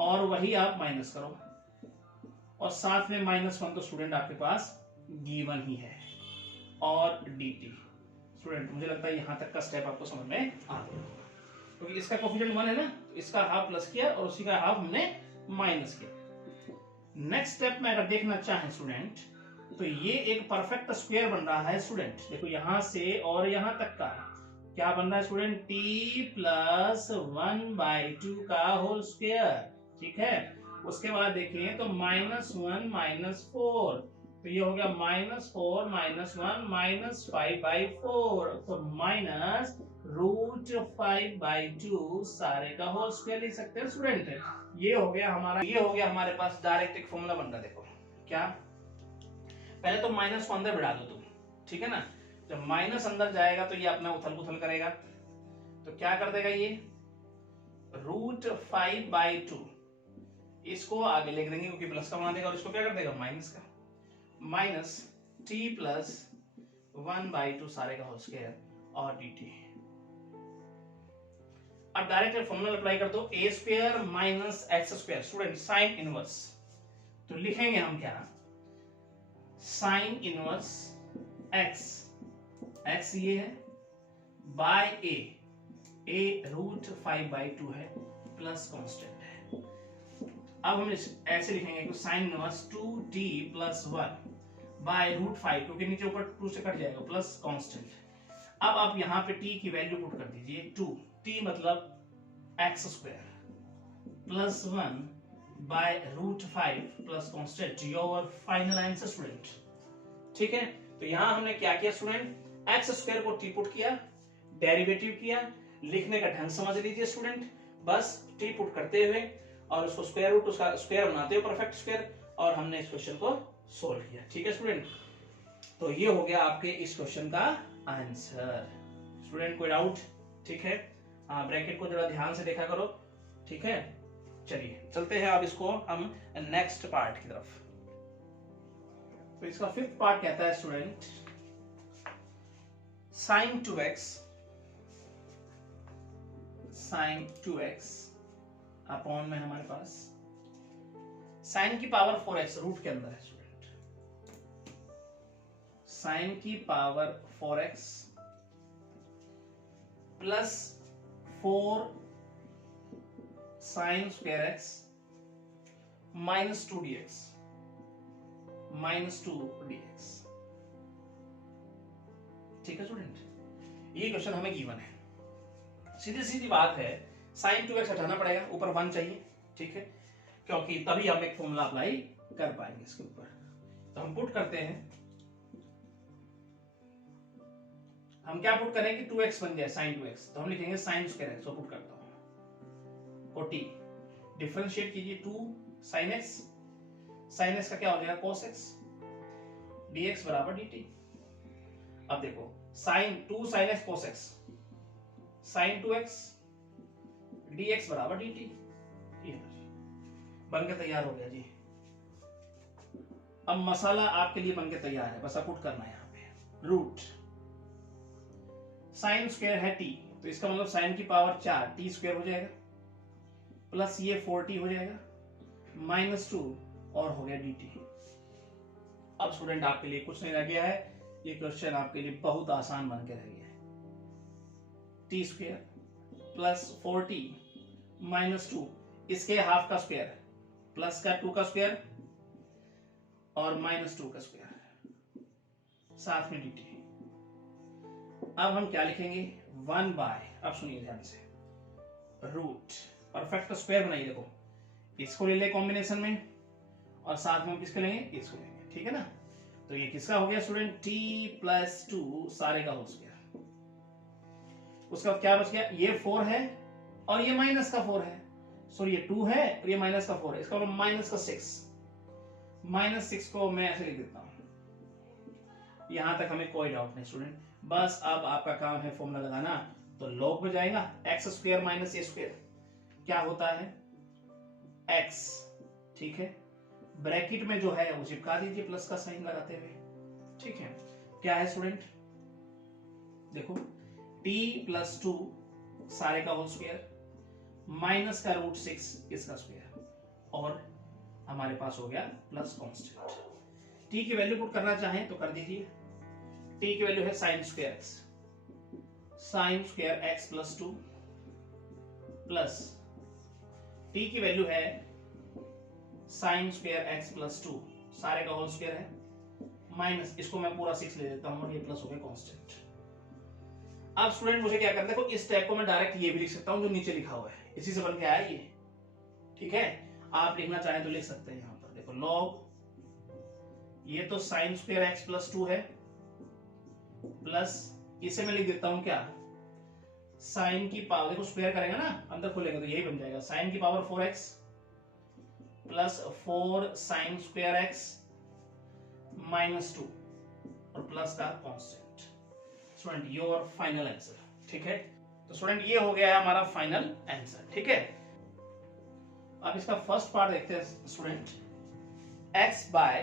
और वही आप माइनस करो, और साथ में -1 तो स्टूडेंट आपके पास गिवन ही है, और dt। स्टूडेंट मुझे लगता है यहां तक का स्टेप आपको समझ में आ गया, क्योंकि इसका कोफिशिएंट 1 है ना, तो इसका हाफ प्लस किया और उसी का हाफ हमने माइनस किया। नेक्स्ट स्टेप में अगर देखना चाहें स्टूडेंट, तो ये एक परफेक्ट स्क्वायर बन रहा है स्टूडेंट। देखो यहां से और यहां तक का क्या बन रहा है स्टूडेंट, टी प्लस 1/2 का होल स्क्वायर। ठीक है, उसके बाद देखिए तो -1 -4, तो ये हो गया -4 -1 -5/4, तो -√5/2 सारे का होल स्क्वायर लिख सकते हैं स्टूडेंट। ये हो गया हमारे पास डायरेक्ट एक फॉर्मूला बन रहा है। देखो क्या, पहले तो माइनस को अंदर बढ़ा दो तुम, ठीक है ना। जब माइनस अंदर जाएगा तो ये अपना उथल पुथल करेगा, तो क्या कर देगा ये, √5/2 इसको आगे लिख देंगे क्योंकि प्लस का बना देगा, और इसको क्या कर देगा माइनस का, माइनस टी प्लस 1/2 सारे का होल स्क्वायर और dt। अब डायरेक्ट फॉर्मूला अप्लाई कर दो, a square minus X square. Student sine inverse, तो लिखेंगे हम क्या, साइन इनवर्स x ये है बाय a √5/2 है प्लस कांस्टेंट है। अब हम ऐसे लिखेंगे कि साइन इनवर्स 2t + 1 बाय √5, क्योंकि नीचे ऊपर 2 से कट जाएगा, प्लस कांस्टेंट। अब आप यहाँ पे t की वैल्यू पुट कर दीजिए, 2t मतलब x square plus 1 by √5 plus constant, your final answer student. ठीक है, तो यहां हमने क्या किया स्टूडेंट, एक्स स्क्वायर को टी पुट किया, डेरिवेटिव किया, लिखने का ढंग समझ लीजिए स्टूडेंट, बस टी पुट करते हुए और उसको स्क्वायर रूट, उसका स्क्वायर बनाते हुए परफेक्ट स्क्वायर, और हमने इस क्वेश्चन को सोल्व किया। ठीक है स्टूडेंट, तो ये हो गया आपके इस क्वेश्चन का आंसर। स्टूडेंट कोई डाउट? ठीक है, हाँ ब्रैकेट को जरा ध्यान से देखा करो। ठीक है, चलिए चलते हैं अब इसको हम नेक्स्ट पार्ट की तरफ। तो इसका फिफ्थ पार्ट कहता है स्टूडेंट, sin 2x अपॉन में हमारे पास sin की पावर 4x रूट के अंदर है स्टूडेंट, sin की power 4x plus 4 sin square x -2 dx। ठीक है स्टूडेंट, ये क्वेश्चन हमें गिवन है। सीधी सीधी बात है, sin 2x हटाना पड़ेगा, ऊपर 1 चाहिए। ठीक है, क्योंकि तभी हम एक फॉर्मूला अप्लाई कर पाएंगे इसके ऊपर। तो हम पुट करते हैं, हम क्या पुट करें कि 2x बन जाए sin 2x, तो हम लिखेंगे sin स्क्वायर x, तो पुट करता हूं और t डिफरेंशिएट कीजिए, 2 sin x, sin x का क्या हो जाएगा cos x dx बराबर dt। अब देखो sin 2 sin x cos x sin 2x dx बराबर dt, ये बनके तैयार हो गया जी। अब मसाला आपके लिए बनके तैयार है, बस आप पुट करना है यहाँ पे, रूट साइन स्क्वायर है t, तो इसका मतलब साइन की पावर 4 t स्क्वायर हो जाएगा, प्लस ये 4t हो जाएगा, -2 और हो गया dt। अब स्टूडेंट आपके लिए कुछ नहीं रह गया है, ये क्वेश्चन आपके लिए बहुत आसान बन के रह गया है। टी स्क्वायर प्लस 4t -2, इसके हाफ का स्क्वायर प्लस का 2 का स्क्वायर और -2 का स्क्वायर, साथ में dt। अब हम क्या लिखेंगे, 1 बाय, अब सुनिए ध्यान से, रूट परफेक्ट स्क्वायर बनाइए। देखो इसको ले ले कॉम्बिनेशन में और साथ में हम किसके लेंगे, इसको लेंगे। ठीक है ना, तो ये किसका हो गया स्टूडेंट, t + 2 सारे का हो गया। उसके बाद क्या बच गया, ये 4 है और ये माइनस का 4 है, सॉरी ये 2 है और ये माइनस का 4 है, इसका मतलब माइनस का 6 को मैं ऐसे लिख देता हूं। यहां तक हमें कोई डाउट नहीं स्टूडेंट, बस अब आपका काम है फॉर्मूला लगाना। तो लॉग में जाएगा, x square minus a square क्या होता है, x। ठीक है, ब्रैकेट में जो है वो चिपका दीजिए प्लस का साइन लगाते हुए। ठीक है, क्या है स्टूडेंट, देखो t + 2 सारे का होल स्क्वायर माइनस का √6 इसका स्क्वायर, और हमारे पास हो गया प्लस कांस्टेंट। t की वैल्यू पुट करना चाहें तो कर दीजिए, t की वैल्यू है sin square x + 2 plus t की वैल्यू है साइन स्क्वायर एक्स प्लस 2 सारे का होल स्क्वायर है माइनस, इसको मैं पूरा 6 ले लेता हूं और ये प्लस हो गया कांस्टेंट। अब स्टूडेंट मुझे क्या करना है, देखो इस स्टेप को मैं डायरेक्ट ये भी लिख सकता हूं जो नीचे लिखा हुआ है, इसी से बन के आया ये, ठीक है। आप लिखना चाहें तो लिख सकते हैं यहां पर, देखो लॉग ये तो साइन स्क्वायर एक्स प्लस 2 है, प्लस इसे मैं लिख देता हूं क्या, साइन की पावर, देखो स्क्वायर करेंगे ना अंदर खोलेंगे तो यही बन जाएगा, साइन की power 4x plus 4 sine square x minus 2 और प्लस का constant. Student your final answer, ठीक है। तो स्टूडेंट ये हो गया है हमारा फाइनल आंसर, ठीक है। अब इसका फर्स्ट पार्ट देखते हैं स्टूडेंट, x बाय,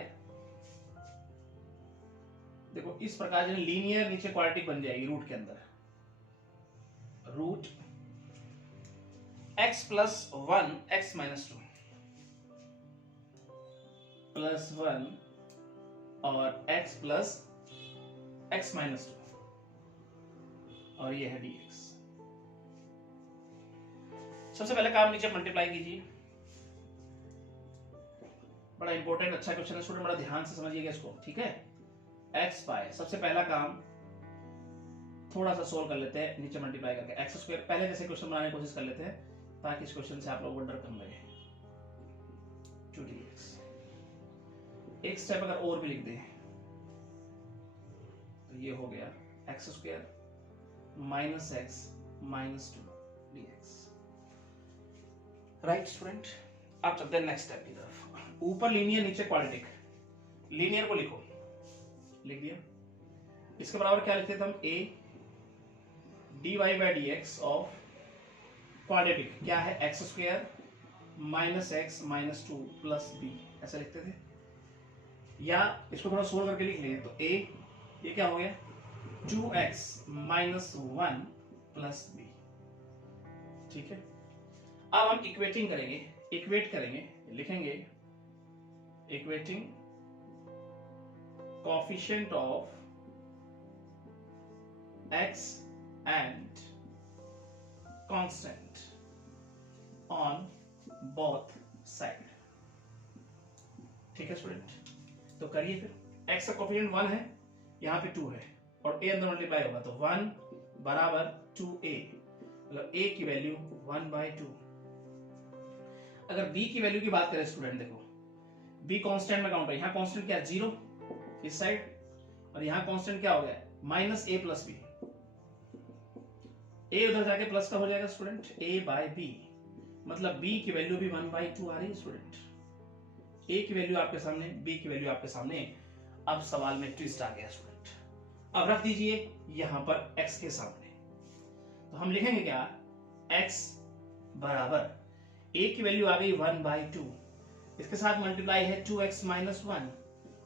देखो इस प्रकार से लीनियर नीचे क्वाड्रेटिक बन जाएगी रूट के अंदर, root x plus 1 x minus 2 plus 1 और x प्लस x माइनस 2 और ये है dx। सबसे पहले काम नीचे मल्टीप्लाई कीजिए, बड़ा इंपॉर्टेंट अच्छा क्वेश्चन है स्टूडेंट, बड़ा ध्यान से समझिएगा इसको, ठीक है। x बाय, सबसे पहला काम थोड़ा सा सोल्व कर लेते हैं नीचे मल्टीप्लाई करके, एक्स स्क्वायर पहले जैसे क्वेश्चन बनाने की कोशिश कर लेते हैं ताकि इस क्वेश्चन से आप लोगों को डर कम लगे। 2dx, एक स्टेप अगर और भी लिख दें तो ये हो गया x square minus X minus 2 dx, right student. अब चलते हैं नेक्स्ट स्टेप की तरफ, ऊपर लीनियर नीचे क्वाड्रेटिक, लीनियर को लिखो, लिख दिया, इसके बराबर क्या लिखते थे हम, a dy by D X of quadratic क्या है, X square minus X minus 2 plus B, ऐसा लिखते थे। या इसको थोड़ा सोल्व करके लिख लें तो a ये क्या हो गया 2x माइनस 1 प्लस बी, ठीक है। अब हम इक्वेटिंग करेंगे, इक्वेट करेंगे, लिखेंगे equating coefficient of x and constant on both side, ठीक है स्टूडेंट। तो करिए फिर, x का कोएफिशिएंट 1 है, यहाँ पे 2 है और a अंदर मल्टीप्लाई होगा तो 1 बराबर 2a, मतलब a की वैल्यू 1/2। अगर b की वैल्यू की बात करें स्टूडेंट, देखो b कांस्टेंट में काउंट है, यहाँ कांस्टेंट क्या 0 इस साइड और यहाँ कांस्टेंट क्या हो गया minus a plus b, a उधर जाके प्लस का हो जाएगा स्टूडेंट, a बाय b, मतलब b की वैल्यू भी 1/2 आ रही है स्टूडेंट। a की वैल्यू आपके सामने, b की वैल्यू आपके सामने, अब सवाल में ट्विस्ट आ गया स्टूडेंट। अब रख दीजिए यहां पर x के सामने, तो हम लिखेंगे क्या, x बराबर a की वैल्यू आ गई 1/2, इसके साथ मल्टीप्लाई है 2x माइनस 1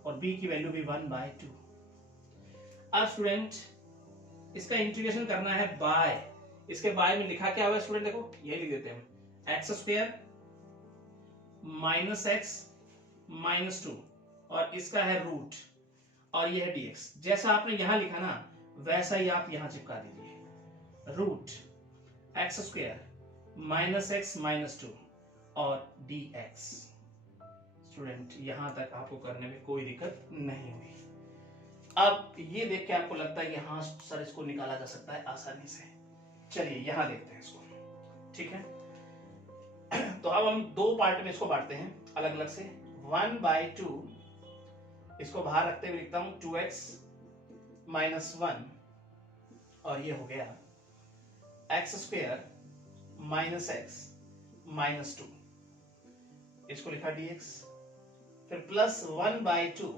और b की वैल्यू भी 1/2। अब स्टूडेंट इसका इंटीग्रेशन करना है बाय, इसके बाय में लिखा क्या हुआ स्टूडेंट, देखो ये लिख देते हैं हम, x square minus X minus 2 और इसका है रूट और ये है dx। जैसा आपने यहां लिखा ना वैसा ही आप यहां चिपका दीजिए, root X square minus X minus 2 और dx। स्टूडेंट यहां तक आपको करने में कोई दिक्कत नहीं हुई। अब ये देख के आपको लगता है कि हाँ सर इसको निकाला जा सकता है आसानी से, चलिए यहां देखते हैं इसको, ठीक है। तो अब हम दो पार्ट में इसको बांटते हैं अलग अलग से, 1/2 इसको बाहर रखते हुए लिखता हूं 2x माइनस 1 और ये हो गया x square minus X minus 2, इसको लिखा dx, फिर प्लस 1/2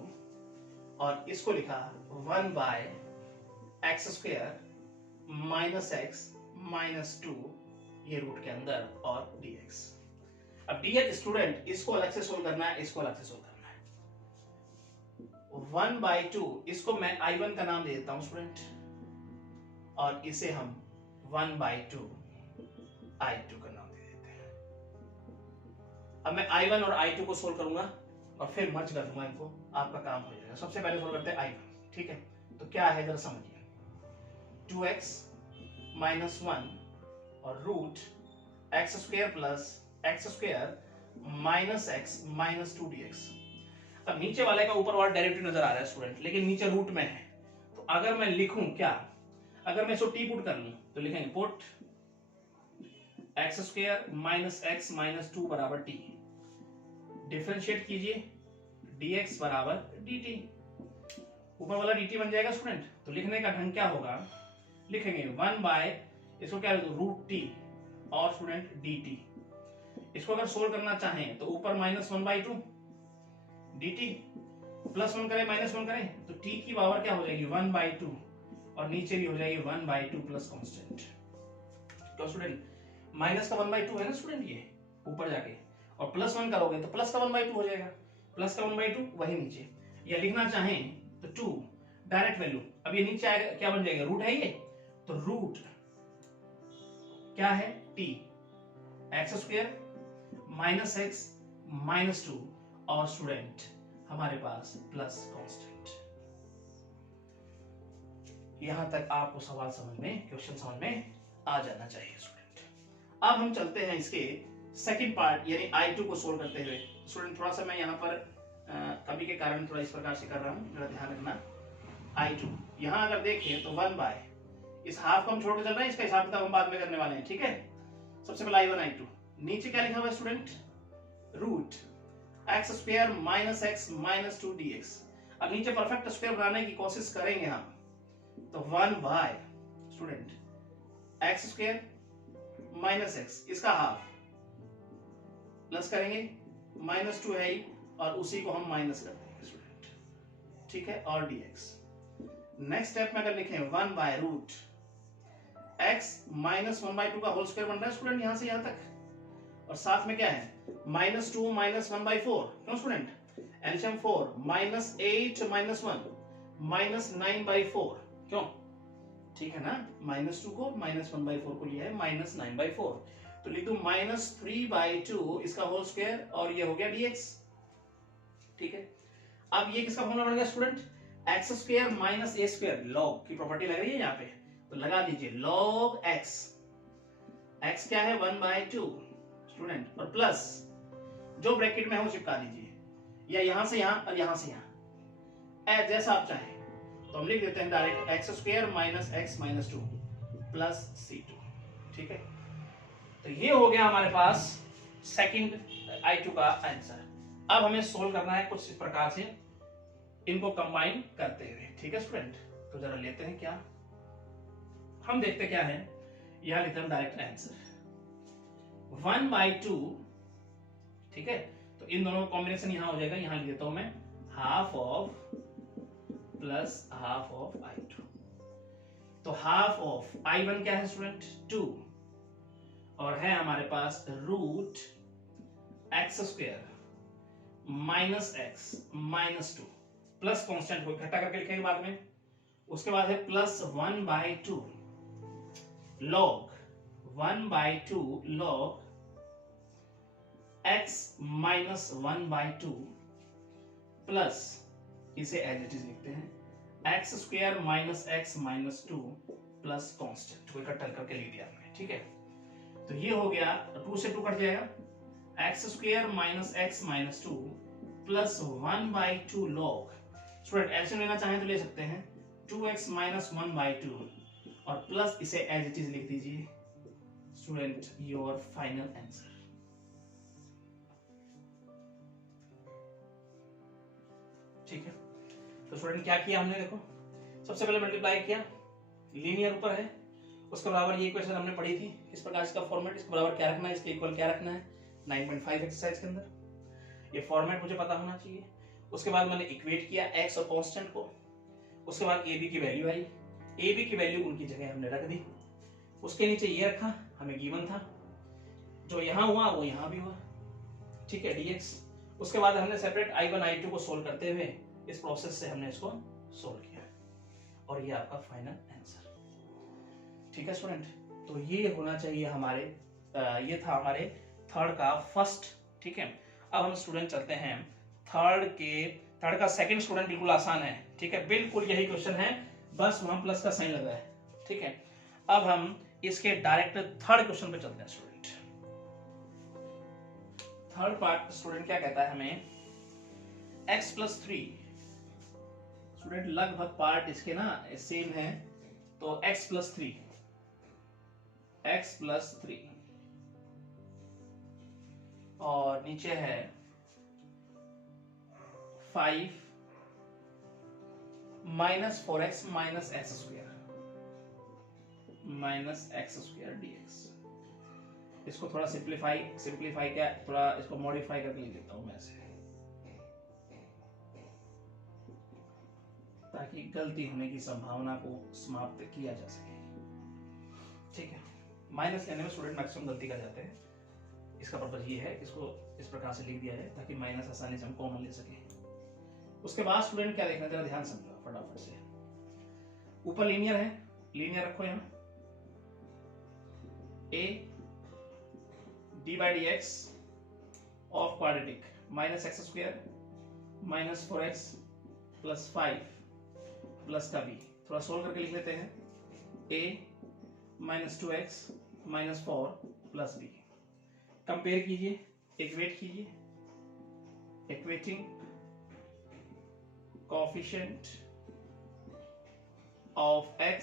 और इसको लिखा 1/x square minus X minus 2, ये रूट के अंदर और dx। अब dx स्टूडेंट इसको अलग से सोल्व करना है, इसको अलग से सोल्व करना है। 1/2 इसको मैं i1 का नाम दे देता हूं स्टूडेंट और इसे हम 1/2 i2 का नाम दे देते हैं। अब मैं i1 और i2 को सोल्व करूंगा और फिर मर्ज कर दूंगा इनको, आपका काम हो जाएगा। सबसे पहले सोल्व करते हैं i1, ठीक है। तो क्या है जरा समझिए, 2x माइनस 1 और root X square plus X square minus X minus 2dx। अब नीचे वाले का ऊपर वाला डेरिवेटिव नजर आ रहा है स्टूडेंट, लेकिन नीचे रूट में है। तो अगर मैं लिखूं क्या, अगर मैं इसको टी पुट कर लूं तो लिखेंगे put x square minus X minus 2 बराबर टी, डिफरेंशिएट कीजिए dx बराबर dt। ऊपर वाला dt बन जाएगा स्टूडेंट। तो लिखने का ढंग क्या होगा, लिखेंगे 1 बाय, इसको क्या रूट टी और स्टूडेंट dt। इसको अगर सोल्व करना चाहें तो ऊपर -1/2 dt, +1 करें -1 करें तो t की पावर क्या हो जाएगी 1/2, और नीचे भी हो जाएगी 1/2 प्लस कांस्टेंट। तो स्टूडेंट माइनस का 1/2 है ना स्टूडेंट, ये ऊपर जाके, और +1 करोगे तो प्लस का 1/2 हो जाएगा, प्लस का 1/2 वही नीचे। या लिखना चाहें तो 2 डायरेक्ट वैल्यू, अब ये नीचे आएगा क्या बन जाएगा, रूट है ये, तो रूट क्या है t x square minus X minus 2, और स्टूडेंट हमारे पास प्लस कांस्टेंट। यहां तक आपको सवाल समझ में, क्वेश्चन समझ में आ जाना चाहिए स्टूडेंट। अब हम चलते हैं इसके सेकंड पार्ट यानी I2 को सोल्व करते हुए। स्टूडेंट थोड़ा सा मैं यहाँ पर कमी के कारण थोड़ा इस प्रकार से कर रहा हूँ, मेरा ध्यान रखना। I2 यहाँ अगर देखें तो 1 बाय, इस हाफ को हम छोड़ के चल रहे हैं, इसका हिसाब किताब हम बाद में करने वाले हैं, ठीक है। सबसे पहले I1 I2, नीचे क्या लिखा हुआ है student, root X square minus X minus 2dx। अब नीचे परफेक्ट स्क्वायर बनाने की कोशिश करेंगे हम, तो 1 by student X square minus X, इसका हाफ प्लस करेंगे, -2 है ही, और उसी को हम माइनस कर देंगे स्टूडेंट, ठीक है, और dx। नेक्स्ट स्टेप में अगर लिखें 1 बाय रूट x माइनस 1/2 का होल स्क्वायर बन रहा है स्टूडेंट यहां से यहां तक, और साथ में क्या है -2 माइनस 1/4, क्यों स्टूडेंट, एलसीएम 4 -8 माइनस 1 -9/4, क्यों, ठीक है ना, -2 को -1/4 को लिया है -9/4, तो लिख दूं -3/2 इसका होल स्क्वायर, और ये हो गया dx, ठीक है। अब ये किसका फॉर्मूला बन गया student, X square minus A square, log की प्रॉपर्टी लग रही है यहाँ पे, तो लगा दीजिए log x, x क्या है 1/2 स्टूडेंट, और प्लस जो ब्रैकेट में है वो चिपका दीजिए, या यहां से यहां और यहां से यहां, जैसा आप चाहें। तो हम लिख देते हैं direct x square minus X minus 2 plus c2, ठीक है। तो ये हो गया हमारे पास सेकंड I2 का आंसर। अब हमें सोल्व करना है कुछ इस प्रकार से, इनको कंबाइन करते हुए, ठीक है स्टूडेंट। तो जरा लेते हैं क्या, हम देखते क्या है, यहां लेते हैं डायरेक्ट आंसर 1/2, ठीक है। तो इन दोनों का कॉम्बिनेशन यहां हो जाएगा, यहां लिख देता हूं मैं half of plus half of I2। तो हाफ ऑफ I1 क्या है स्टूडेंट 2, और है हमारे पास root X square minus X minus 2 plus constant को इकट्ठा करके लिखेंगे बाद में। उसके बाद है plus 1/2 log 1/2 log x minus 1/2 plus, इसे एज इट इज लिखते हैं X square minus X minus 2 plus constant को इकट्ठा करके लिख दिया हमने, ठीक है। तो ये हो गया, 2 से 2 कट जाएगा, X square minus X minus 2 plus 1/2 log, student LCM लेना चाहें तो ले सकते हैं, 2x माइनस 1/2 और प्लस इसे एज इट इज लिख दीजिए स्टूडेंट, योर फाइनल आंसर। ठीक है, तो स्टूडेंट क्या किया हमने, देखो सबसे पहले मल्टीप्लाई किया, लीनियर ऊपर है, उसके बराबर ये इक्वेशन हमने पढ़ी थी, किस प्रकार इसका फॉर्मेट, इसके बराबर क्या रखना है, इसके इक्वल क्या रखना है 9.5 एक्सरसाइज के अंदर, ये फॉर्मेट मुझे पता होना चाहिए। उसके बाद मैंने इक्वेट किया x और कांस्टेंट को, उसके बाद ab की वैल्यू आई, ab की वैल्यू उनकी जगह हमने रख दी, उसके नीचे ये रखा, हमें गिवन था, जो यहां हुआ वो यहां भी हुआ, ठीक है, dx। उसके बाद हमने सेपरेट I1 I2 को सोल्व करते हुए इस प्रोसेस से हमने इसको सोल्व किया, और ये आपका फाइनल आंसर, ठीक है स्टूडेंट। तो ये होना चाहिए हमारे, ये था हमारे थर्ड का फर्स्ट, ठीक है। अब हम स्टूडेंट चलते हैं थर्ड का सेकंड स्टूडेंट, बिल्कुल आसान है, ठीक है, बिल्कुल यही क्वेश्चन है, बस वहां प्लस का साइन लगा है, ठीक है। अब हम इसके डायरेक्ट थर्ड क्वेश्चन पे चलते हैं स्टूडेंट। थर्ड पार्ट स्टूडेंट क्या कहता है हमें, x प्लस 3। स्टूडेंट लगभग पार्ट इसके ना सेम है, तो x प्लस 3, और नीचे है 5 minus 4x minus X square dx। इसको थोड़ा सिंप्लीफाई क्या, थोड़ा इसको मॉडिफाई करके लिख देता हूं मैं ऐसे, ताकि गलती होने की संभावना को समाप्त किया जा सके। ठीक है, माइनस लेने में स्टूडेंट मैक्सिमम गलती कर जाते हैं। इसका पर्पज ये है, इसको इस प्रकार से लिख दिया जाए ताकि माइनस आसानी से हम कॉमन ले सके। उसके बाद स्टूडेंट क्या देखना, जरा ध्यान समझो फटाफट से। ऊपर लीनियर है, लीनियर रखो यहां, a d by dx of quadratic minus X square minus 4x plus 5 plus का b। थोड़ा सोल्व करके लिख लेते हैं, a minus 2x minus 4 plus b। Compare कीजिए, इक्वेट कीजिए, equating coefficient of x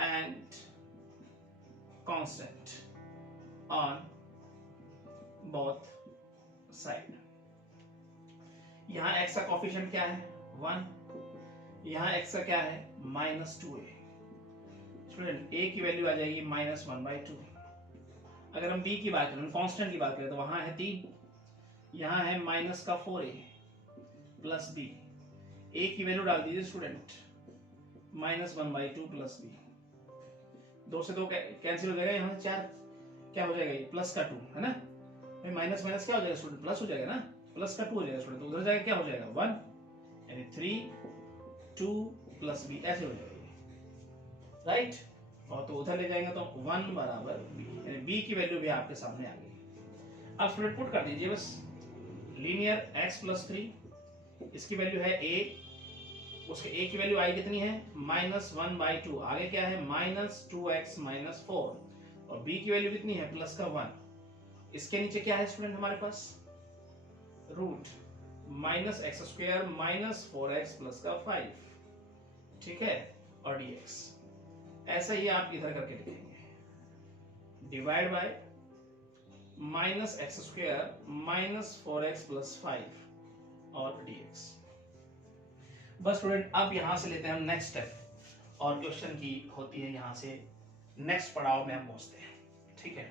and constant on both side. यहां x का कोएफिशिएंट क्या है 1, यहां x का क्या है -2a। स्टूडेंट a की वैल्यू आ जाएगी -1/2। अगर हम b की बात करें, कांस्टेंट की बात करें, तो वहां है 3, यहां है -4a प्लस b। a की वैल्यू डाल दीजिए स्टूडेंट -1/2 प्लस b। 2 से 2 कैंसिल हो जाएगा, यहाँ 4 क्या हो जाएगा, ये प्लस का 2 है ना, माइनस माइनस क्या हो जाएगा स्टूडेंट, प्लस हो जाएगा ना, प्लस का 2 हो जाएगा स्टूडेंट, तो उधर जाएगा क्या हो जाएगा 1, यानी 3 2 प्लस b ऐसे हो जाएगा ये, राइट। और तो उधर ले जाएंगे तो 1 बराबर b, यानी b की वैल्यू भी आपके सामने आ गई। अब स्टूडेंट पुट कर दीजिए बस, लीनियर x प्लस 3, इसकी वैल्यू है a, उसके a की वैल्यू आई कितनी है -1/2, आगे क्या है -2x माइनस 4, और b की वैल्यू कितनी है प्लस का 1। इसके नीचे क्या है स्टूडेंट हमारे पास, root -x square minus 4x plus का 5, ठीक है, और dx। ऐसा ही आप इधर करके लिखेंगे, divide by -x square minus 4x plus 5 और dx। बस स्टूडेंट अब यहां से लेते हैं हम नेक्स्ट स्टेप, और क्वेश्चन की होती है यहां से नेक्स्ट पड़ाव में हम पहुंचते हैं। ठीक है,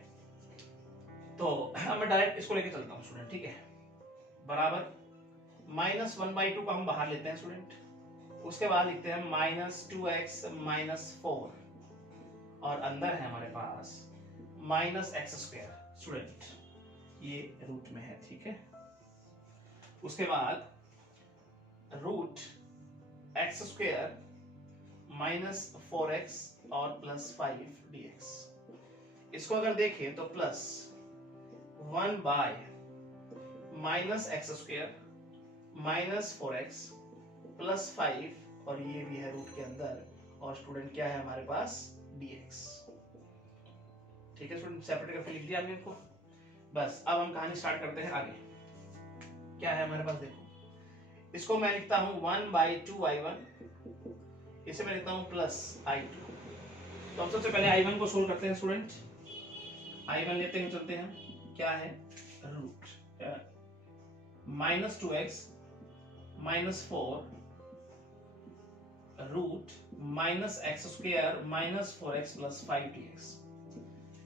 तो अब मैं डायरेक्ट इसको लेके चलता हूं स्टूडेंट, ठीक है, बराबर -1/2 को हम बाहर लेते हैं स्टूडेंट, उसके बाद लिखते हैं -2x माइनस 4, और अंदर है हमारे पास -x स्क्वायर स्टूडेंट, ये रूट में है, ठीक है। उसके बाद root x square minus 4x और प्लस 5 dx। इसको अगर देखें तो plus 1 by -x square minus 4x plus 5, और ये भी है रूट के अंदर, और स्टूडेंट क्या है हमारे पास dx। ठीक है स्टूडेंट, सेपरेट करके लिख दिया हमने इनको। बस अब हम कहानी स्टार्ट करते हैं आगे। क्या है हमारे पास, देखो इसको मैं लिखता हूं 1/2i1, इसे मैं लिखता हूं प्लस i2। तो हम सबसे पहले i1 को सोल्व करते हैं स्टूडेंट, i1 लेते हैं, चलते हैं, क्या है root -2x minus 4 root -x square minus 4x plus 5 dx।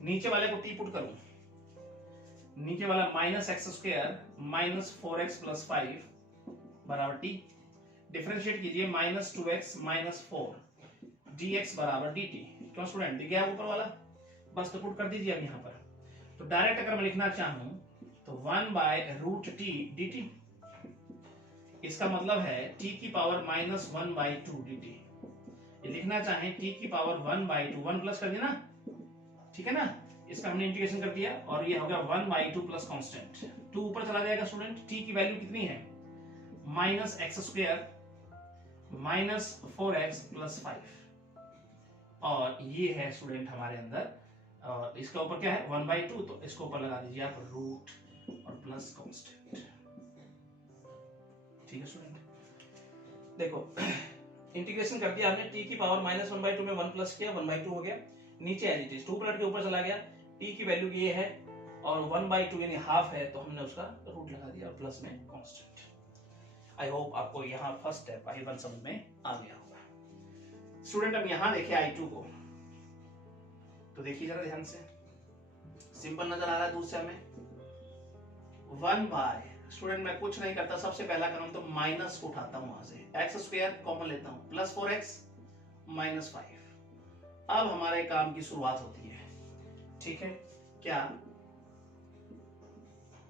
नीचे वाले को t पुट करूं, नीचे वाला -x square minus 4x plus 5 बराबर t, डिफरेंशिएट कीजिए -2x माइनस 4 dx बराबर dt। क्यों स्टूडेंट, दिख गया ऊपर वाला, बस तो पुट कर दीजिए अब यहाँ पर। तो डायरेक्ट अगर मैं लिखना चाहूं तो 1/√t dt, इसका मतलब है t की पावर -1/2 dt। ये लिखना चाहें t की पावर 1/2, 1 प्लस कर दिया ना, ठीक है ना, इसका हमने इंटीग्रेशन कर दिया, और ये हो गया 1/2 प्लस कांस्टेंट, 2 ऊपर चला जाएगा स्टूडेंट। t की वैल्यू कितनी है -x square minus 4x plus 5, और ये है स्टूडेंट हमारे अंदर और इसके ऊपर क्या है 1/2, तो इसको ऊपर लगा दीजिए आप रूट और प्लस कांस्टेंट। ठीक है स्टूडेंट, देखो इंटीग्रेशन कर दिया हमने, t की पावर -1/2 में 1 प्लस किया, 1/2 हो गया, नीचे एज इट इज 2 प्लस के ऊपर चला गया, t की वैल्यू ये है और 1/2 यानी हाफ है, तो हमने उसका रूट लगा दिया और प्लस में कांस्टेंट। आई होप आपको यहाँ फर्स्ट स्टेप I1 समझ में आ गया होगा। स्टूडेंट अब यहाँ देखिए I2 को, तो देखिए जरा ध्यान से, सिंपल नजर आ रहा है दूर से हमें, 1/, स्टूडेंट मैं कुछ नहीं करता, सबसे पहला काम तो माइनस को उठाता हूं वहां से, x² कॉमन लेता हूं, प्लस 4x -5। अब हमारे काम की शुरुआत होती है, ठीक है क्या?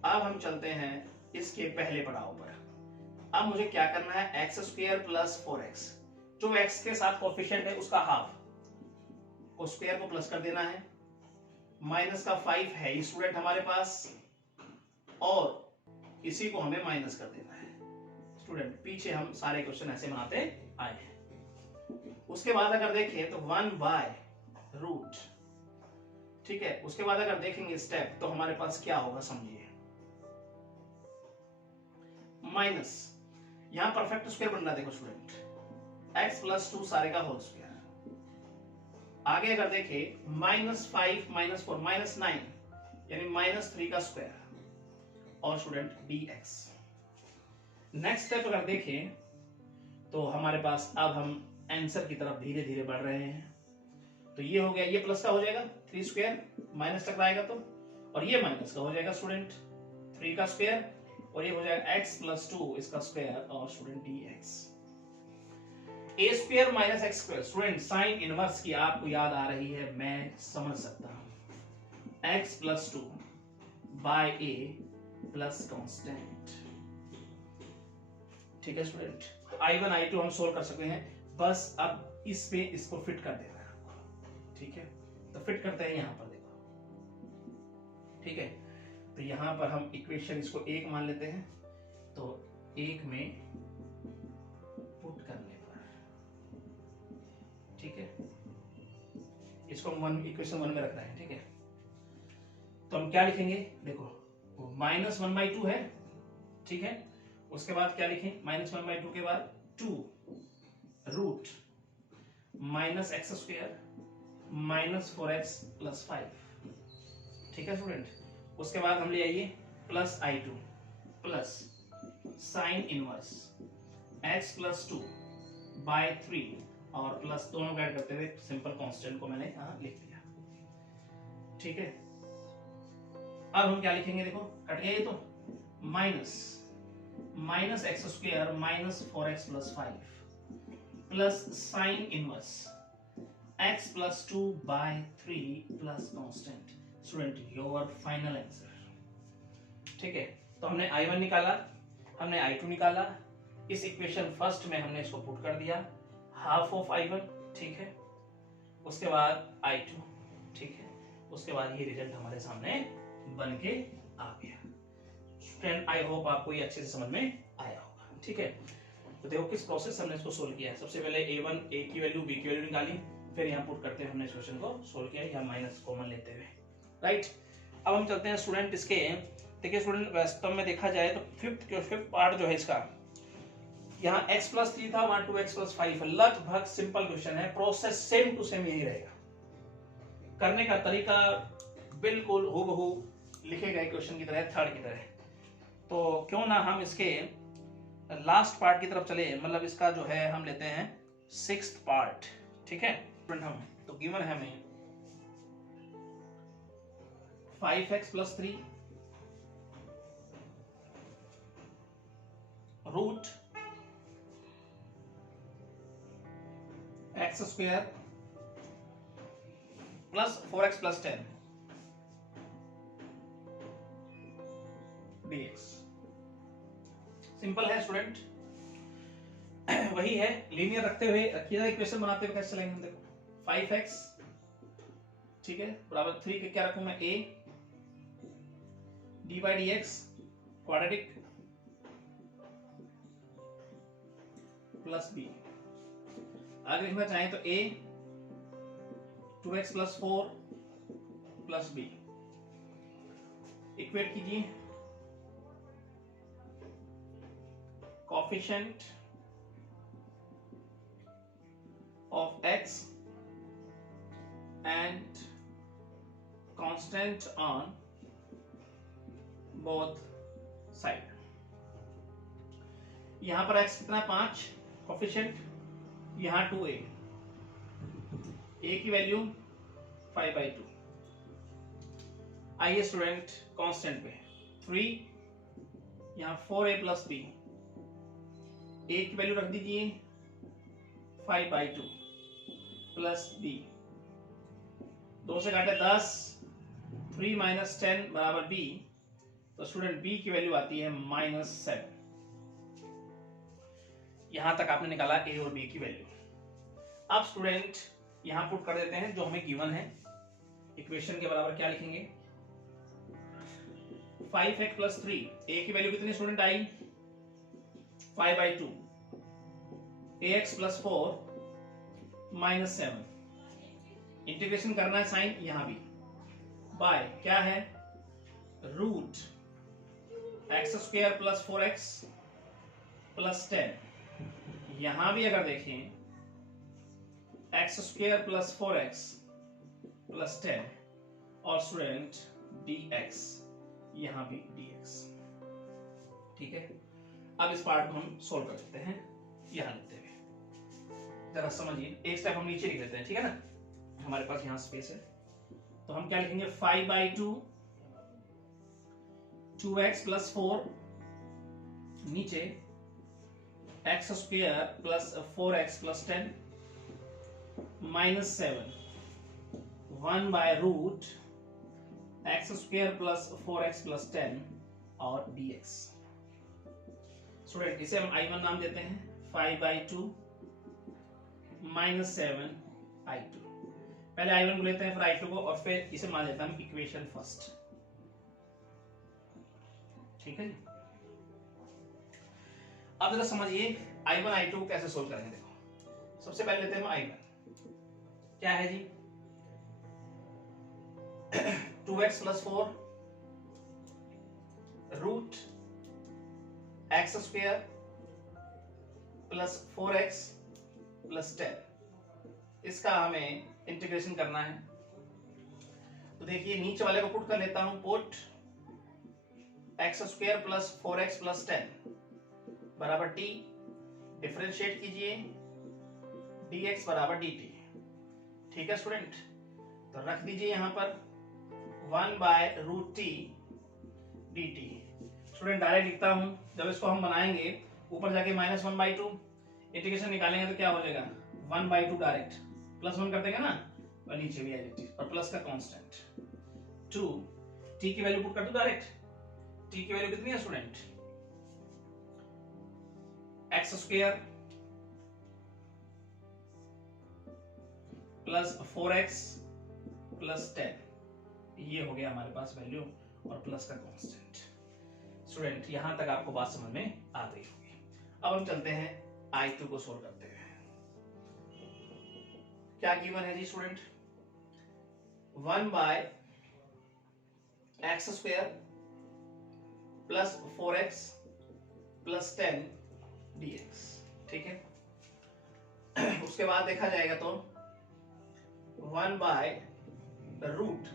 अब हम चलते हैं इसके पहले पड़ाव पर। अब मुझे क्या करना है, x² प्लस 4x, जो x के साथ कोफिशिएंट है उसका हाफ, को स्क्वायर को प्लस कर देना है, माइनस का 5 है स्टूडेंट हमारे पास, और इसी को हमें माइनस कर देना है। स्टूडेंट पीछे हम सारे क्वेश्चन ऐसे बनाते आए हैं। उसके बाद अगर देखें तो 1/रूट, ठीक है, उसके बाद अगर देखेंगे स्टेप तो हमारे पास क्या होगा समझिए, माइनस, यहां परफेक्ट स्क्वायर बन रहा है, देखो स्टूडेंट x + 2 सारे का होल स्क्वायर, आगे अगर देखें -5 -4 -9 यानी -3 का स्क्वायर, और स्टूडेंट dx। नेक्स्ट स्टेप अगर देखें तो हमारे पास अब हम आंसर की तरफ धीरे धीरे बढ़ रहे हैं, तो ये हो गया, ये प्लस का हो जाएगा 3² माइनस तक आएगा तो, और ये माइनस का हो जाएगा स्टूडेंट 3 का स्क्वायर, और ये हो जाएगा x + 2 इसका स्क्वायर, और student dx। a² - x², student sine inverse की आपको याद आ रही है, मैं समझ सकता हूं, x + 2 / a प्लस कांस्टेंट। ठीक है स्टूडेंट, I1 I2 हम सोल्व कर सकते हैं, बस अब इस पे इसको फिट कर देना है आपको। ठीक है, तो फिट करते हैं यहां पर, देखो ठीक है, तो यहां पर हम इक्वेशन इसको 1 मान लेते हैं, तो 1 में पुट करने पर, ठीक है, इसको 1 इक्वेशन 1 में रखना है। ठीक है, तो हम क्या लिखेंगे, देखो -1/2 है, ठीक है, उसके बाद क्या लिखें, -1/2 के बाद 2 रूट -x² -4x + 5। ठीक है स्टूडेंट, उसके बाद हम ले आइए plus I2 plus sign inverse x + 2 / 3, और प्लस दोनों ऐड करते हुए सिंपल कांस्टेंट को मैंने यहां लिख दिया। ठीक है, अब हम क्या लिखेंगे, देखो कट गया ये तो, minus -x² -4x + 5 plus sign inverse x + 2 / 3 plus constant. Student your final answer. ठीक है, तो हमने I1 निकाला, हमने I2 निकाला, इस इक्वेशन फर्स्ट में हमने इसको पुट कर दिया, हाफ ऑफ I1, ठीक है, उसके बाद I2, ठीक है, उसके बाद ये रिजल्ट हमारे सामने बन के आ गया। स्टूडेंट आई होप आपको ये अच्छे से समझ में आया होगा। ठीक है, तो देखो किस प्रोसेस हमने इसको सोल्व किया है। सबसे पहले A1 A की वैल्यू B की वैल्यू निकाली, फिर यहाँ पुट करते हुए हमने इस क्वेश्चन को सोल्व किया, या माइनस कॉमन लेते हुए, राइट। अब हम चलते हैं स्टूडेंट इसके, देखिए स्टूडेंट वास्तव में देखा जाए तो फिफ्थ पार्ट जो है इसका, यहाँ x + 3 था, वहां 2x + 5 है, लगभग सिंपल क्वेश्चन है, प्रोसेस सेम टू सेम यही रहेगा, करने का तरीका बिल्कुल हूबहू लिखे गए क्वेश्चन की तरह, थर्ड की तरह। तो क्यों ना हम इसके लास्ट पार्ट की तरफ चले, मतलब इसका जो है हम लेते हैं 6th पार्ट। ठीक है, हम तो गिवन है हमें 5x + 3 रूट x² plus 4x + 10 dx। Simple है स्टूडेंट, वही है, लीनियर रखते हुए रखिएगा, इक्वेशन बनाते हुए कैसे चलेंगे हम, देखो 5x, ठीक है, बराबर 3 के क्या रखूं मैं, a d/dx quadratic plus b। आगे लिखना चाहें तो a 2x + 4 plus B, equate कीजिए coefficient of x and constant on both side. यहां पर x कितना 5 कोफिशिएंट, यहां 2a, a की वैल्यू 5/2। आइए स्टूडेंट कांस्टेंट पे 3, यहां 4a प्लस b, a की वैल्यू रख दीजिए 5/2 प्लस b, 2 से काटे 10, 3 माइनस 10 बराबर b, तो स्टूडेंट b की वैल्यू आती है -7। यहां तक आपने निकाला a और b की वैल्यू। अब स्टूडेंट यहां पुट कर देते हैं जो हमें गिवन है, इक्वेशन के बराबर क्या लिखेंगे 5x प्लस 3, a की वैल्यू कितनी स्टूडेंट आई 5/2, ax प्लस 4 माइनस 7, इंटीग्रेशन करना है साइन यहां भी, बाय क्या है root X square plus 4x plus 10, यहां भी अगर देखें x square plus 4x plus 10 और स्टूडेंट dx, यहां भी dx। ठीक है, अब इस पार्ट को हम सोल्व कर लेते हैं यहां लिखते हुए, जरा समझिए। एक स्टेप हम नीचे लिख लेते हैं, ठीक है ना, हमारे पास यहां स्पेस है, तो हम क्या लिखेंगे 5/2 2x प्लस 4, नीचे X square plus 4x plus 10 -7, 1 by root X square plus 4x plus 10 और dx। स्टूडेंट इसे हम I1 नाम देते हैं, 5/2 -7 I2। पहले I1 को लेते हैं फिर I2 को, और फिर इसे मान लेते हैं हम इक्वेशन फर्स्ट। ठीक है जी, अब जरा समझिए I1 I2 को कैसे सोल्व करेंगे। देखो सबसे पहले लेते हैं हम I1, क्या है जी 2x plus 4 root X square plus 4x plus 10, इसका हमें इंटीग्रेशन करना है। तो देखिए नीचे वाले को पुट कर लेता हूं, put x square plus 4x plus 10 बराबर t, डिफरेंशिएट कीजिए dx बराबर dt। ठीक है स्टूडेंट, तो रख दीजिए यहां पर 1 by root t dt। Student direct लिखता हूं, जब इसको हम बनाएंगे ऊपर जाके -1/2, इंटीग्रेशन निकालेंगे तो क्या हो जाएगा 1/2 डायरेक्ट, +1 कर देंगे ना, और नीचे भी आएगी और प्लस का कांस्टेंट 2, t की वैल्यू पुट कर दो डायरेक्ट, t की वैल्यू कितनी है student X square plus 4x plus 10, ये हो गया हमारे पास वैल्यू और प्लस का कांस्टेंट। स्टूडेंट यहां तक आपको बात समझ में आ गई होगी। अब हम चलते हैं I2 को सोल्व करते हैं। क्या गिवन है जी student 1 by X square plus 4x plus 10 dx। ठीक है, उसके बाद देखा जाएगा तो 1 by root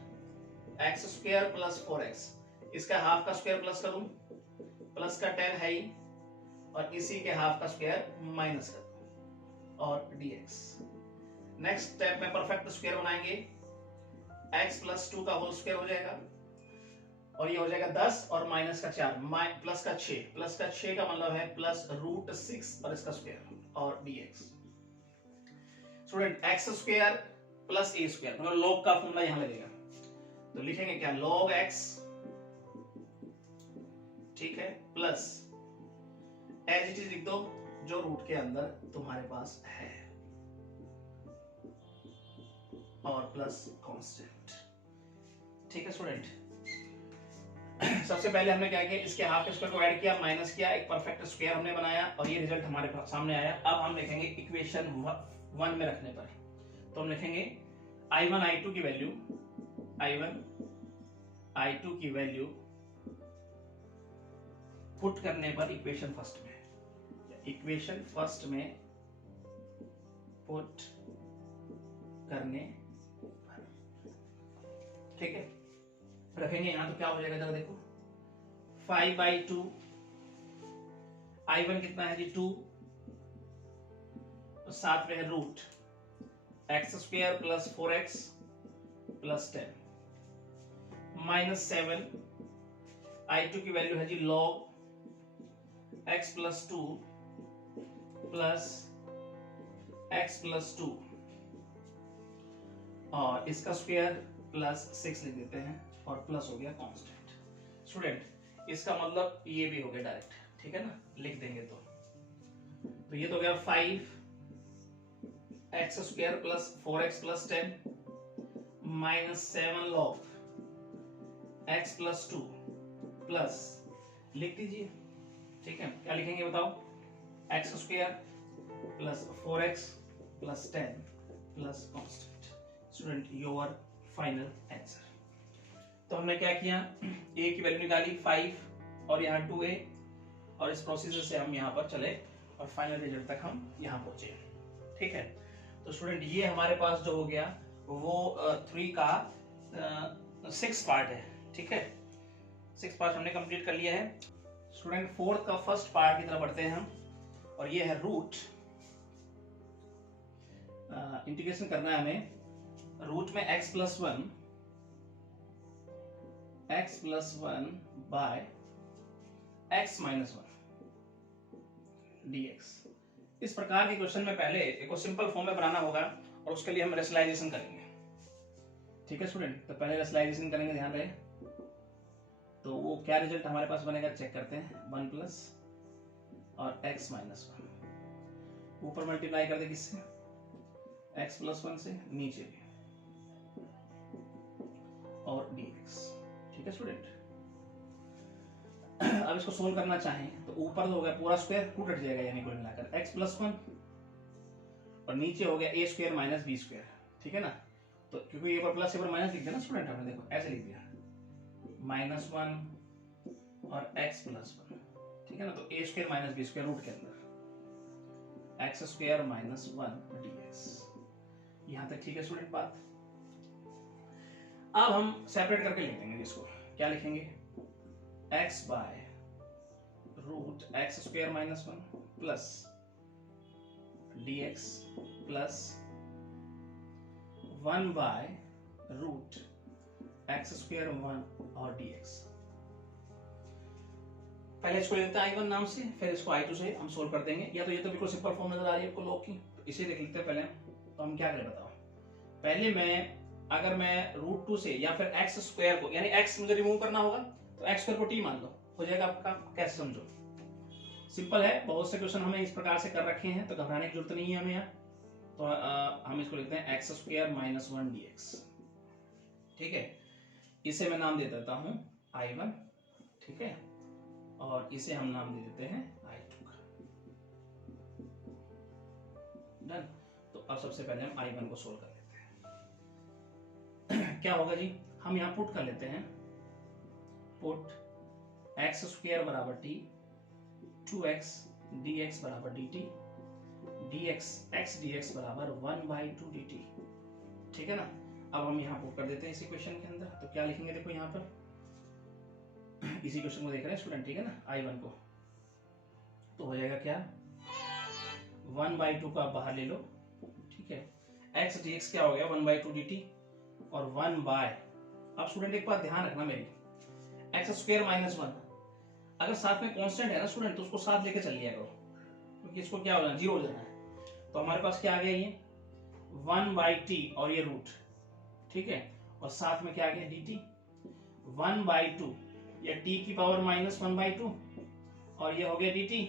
X square plus 4x, इसका हाफ का स्क्वायर प्लस कर दूं, प्लस का 10 है ही, और इसी के हाफ का स्क्वायर माइनस कर दूं, और dx। नेक्स्ट स्टेप में परफेक्ट स्क्वायर बनाएंगे, x प्लस 2 का होल स्क्वायर हो जाएगा, और ये हो जाएगा 10 और माइनस का 4 प्लस का 6, प्लस का 6 का मतलब है प्लस रूट 6 और इसका स्क्वायर और dx। Student X square plus A square, मतलब लॉग का फॉर्मूला यहां लगेगा, तो लिखेंगे क्या log x, ठीक है, प्लस एज इट इज लिख दो जो रूट के अंदर तुम्हारे पास है, और प्लस कांस्टेंट। ठीक है स्टूडेंट, सबसे पहले हमने क्या किया, इसके हाफ के स्क्वायर को ऐड किया, माइनस किया, एक परफेक्ट स्क्वायर हमने बनाया, और ये रिजल्ट हमारे सामने आया। अब हम लिखेंगे इक्वेशन 1 में रखने पर, तो हम लिखेंगे I1 I2 की वैल्यू I1 I2 की वैल्यू पुट करने पर इक्वेशन फर्स्ट में पुट करने पर, ठीक है, रखेंगे यहां तो क्या हो जाएगा जरा देखो, 5/2 I1 कितना है जी 2, तो साथ में है root x² plus 4x plus 10 -7 I2 की वैल्यू है जी log x plus 2 plus x plus 2 और इसका स्क्वायर प्लस 6 लिख देते हैं और प्लस हो गया कांस्टेंट। स्टूडेंट इसका मतलब ये भी हो गया डायरेक्ट, ठीक है ना, लिख देंगे तो ये तो हो गया 5x² plus 4x plus 10 -7 log x plus 2 plus, लिख दीजिए, ठीक है, क्या लिखेंगे बताओ, x² plus 4x plus 10 plus constant. Student your final answer. तो हमने क्या किया, a की वैल्यू निकाली 5 और यहाँ 2a, और इस प्रोसीजर से हम यहाँ पर चले और फाइनल रिजल्ट तक हम यहाँ पहुंचे, ठीक है। तो स्टूडेंट ये हमारे पास जो हो गया वो 3 का 6 पार्ट है, ठीक है, 6 पार्ट हमने कंप्लीट कर लिया है। स्टूडेंट 4th का फर्स्ट पार्ट की तरफ बढ़ते हैं हम, और ये है रूट, इंटीग्रेशन करना है हमें रूट में x plus 1 by x minus 1 dx। इस प्रकार के क्वेश्चन में पहले एक सिंपल फॉर्म में बनाना होगा और उसके लिए हम रेशनलाइजेशन करेंगे, ठीक है स्टूडेंट। तो पहले रेशनलाइजेशन करेंगे, ध्यान रहे, तो वो क्या रिजल्ट हमारे पास बनेगा चेक करते हैं, 1 प्लस और x माइनस 1, ऊपर मल्टीप्लाई कर दे किससे, x प्लस 1 से, नीचे भी, और dx, ठीक है स्टूडेंट। अब इसको सोल्व करना चाहें तो ऊपर तो हो गया पूरा स्क्वायर, रूट हट जाएगा यानी कुल मिलाकर x प्लस 1, और नीचे हो गया a² माइनस b², ठीक है ना। तो क्योंकि ये पर प्लस ये पर माइनस लिख दिया ना स्टूडेंट, हमने देखो ऐसे लिख दिया -1 और x प्लस 1, ठीक है ना। तो a² माइनस b² रूट के अंदर x² माइनस 1 dx, यहां तक ठीक है स्टूडेंट बात। अब हम सेपरेट करके लिख देंगे इसको, क्या लिखेंगे, x by root x² minus 1 plus dx plus 1 by root x² 1 और dx। पहले इसको लेते हैं I1 नाम से, फिर इसको I2 से हम सोल्व कर देंगे, या तो ये तो बिल्कुल सिंपल फॉर्म नजर आ रही है आपको लॉग की, तो इसे देख लेते हैं पहले। तो हम क्या करें बताओ, पहले अगर मैं √2 से या फिर x² को, यानी x मुझे रिमूव करना होगा, तो x² को t मान लो, हो जाएगा आपका, कैसे समझो, सिंपल है, बहुत से क्वेश्चन हमें इस प्रकार से कर रखे हैं, तो घबराने की जरूरत नहीं है हमें यहाँ। तो हम इसको लिखते हैं x² माइनस 1 dx, ठीक है। इसे मैं नाम दे देता हूं I1, ठीक है, और इसे हम नाम दे देते हैं I2 का, डन। तो अब सबसे पहले हम I1 को सोल्व कर लेते हैं। क्या होगा जी, हम यहाँ पुट कर लेते हैं, पुट x² बराबर t, 2x dx बराबर dt, dx x dx बराबर 1/2 dt, ठीक है ना। अब हम यहाँ पुट कर देते हैं इस इक्वेशन के अंदर, तो क्या लिखेंगे देखो यहाँ पर, इसी क्वेश्चन को देख रहे हैं स्टूडेंट, ठीक है ना, I1 को, तो हो जाएगा क्या, 1/2 का बाहर ले लो, ठीक है, x dx क्या हो गया 1/2 dt, और 1 बाय, अब स्टूडेंट एक बात ध्यान रखना मेरी, x² माइनस 1, अगर साथ में कांस्टेंट है ना स्टूडेंट, तो उसको साथ लेके चलिए करो, क्योंकि इसको क्या हो जाना, 0 हो जाना है। तो हमारे पास क्या आ गया, ये 1/t और ये रूट, ठीक है, और साथ में क्या आ गया dt, 1/2 या t की पावर माइनस 1/2, और ये हो गया dt,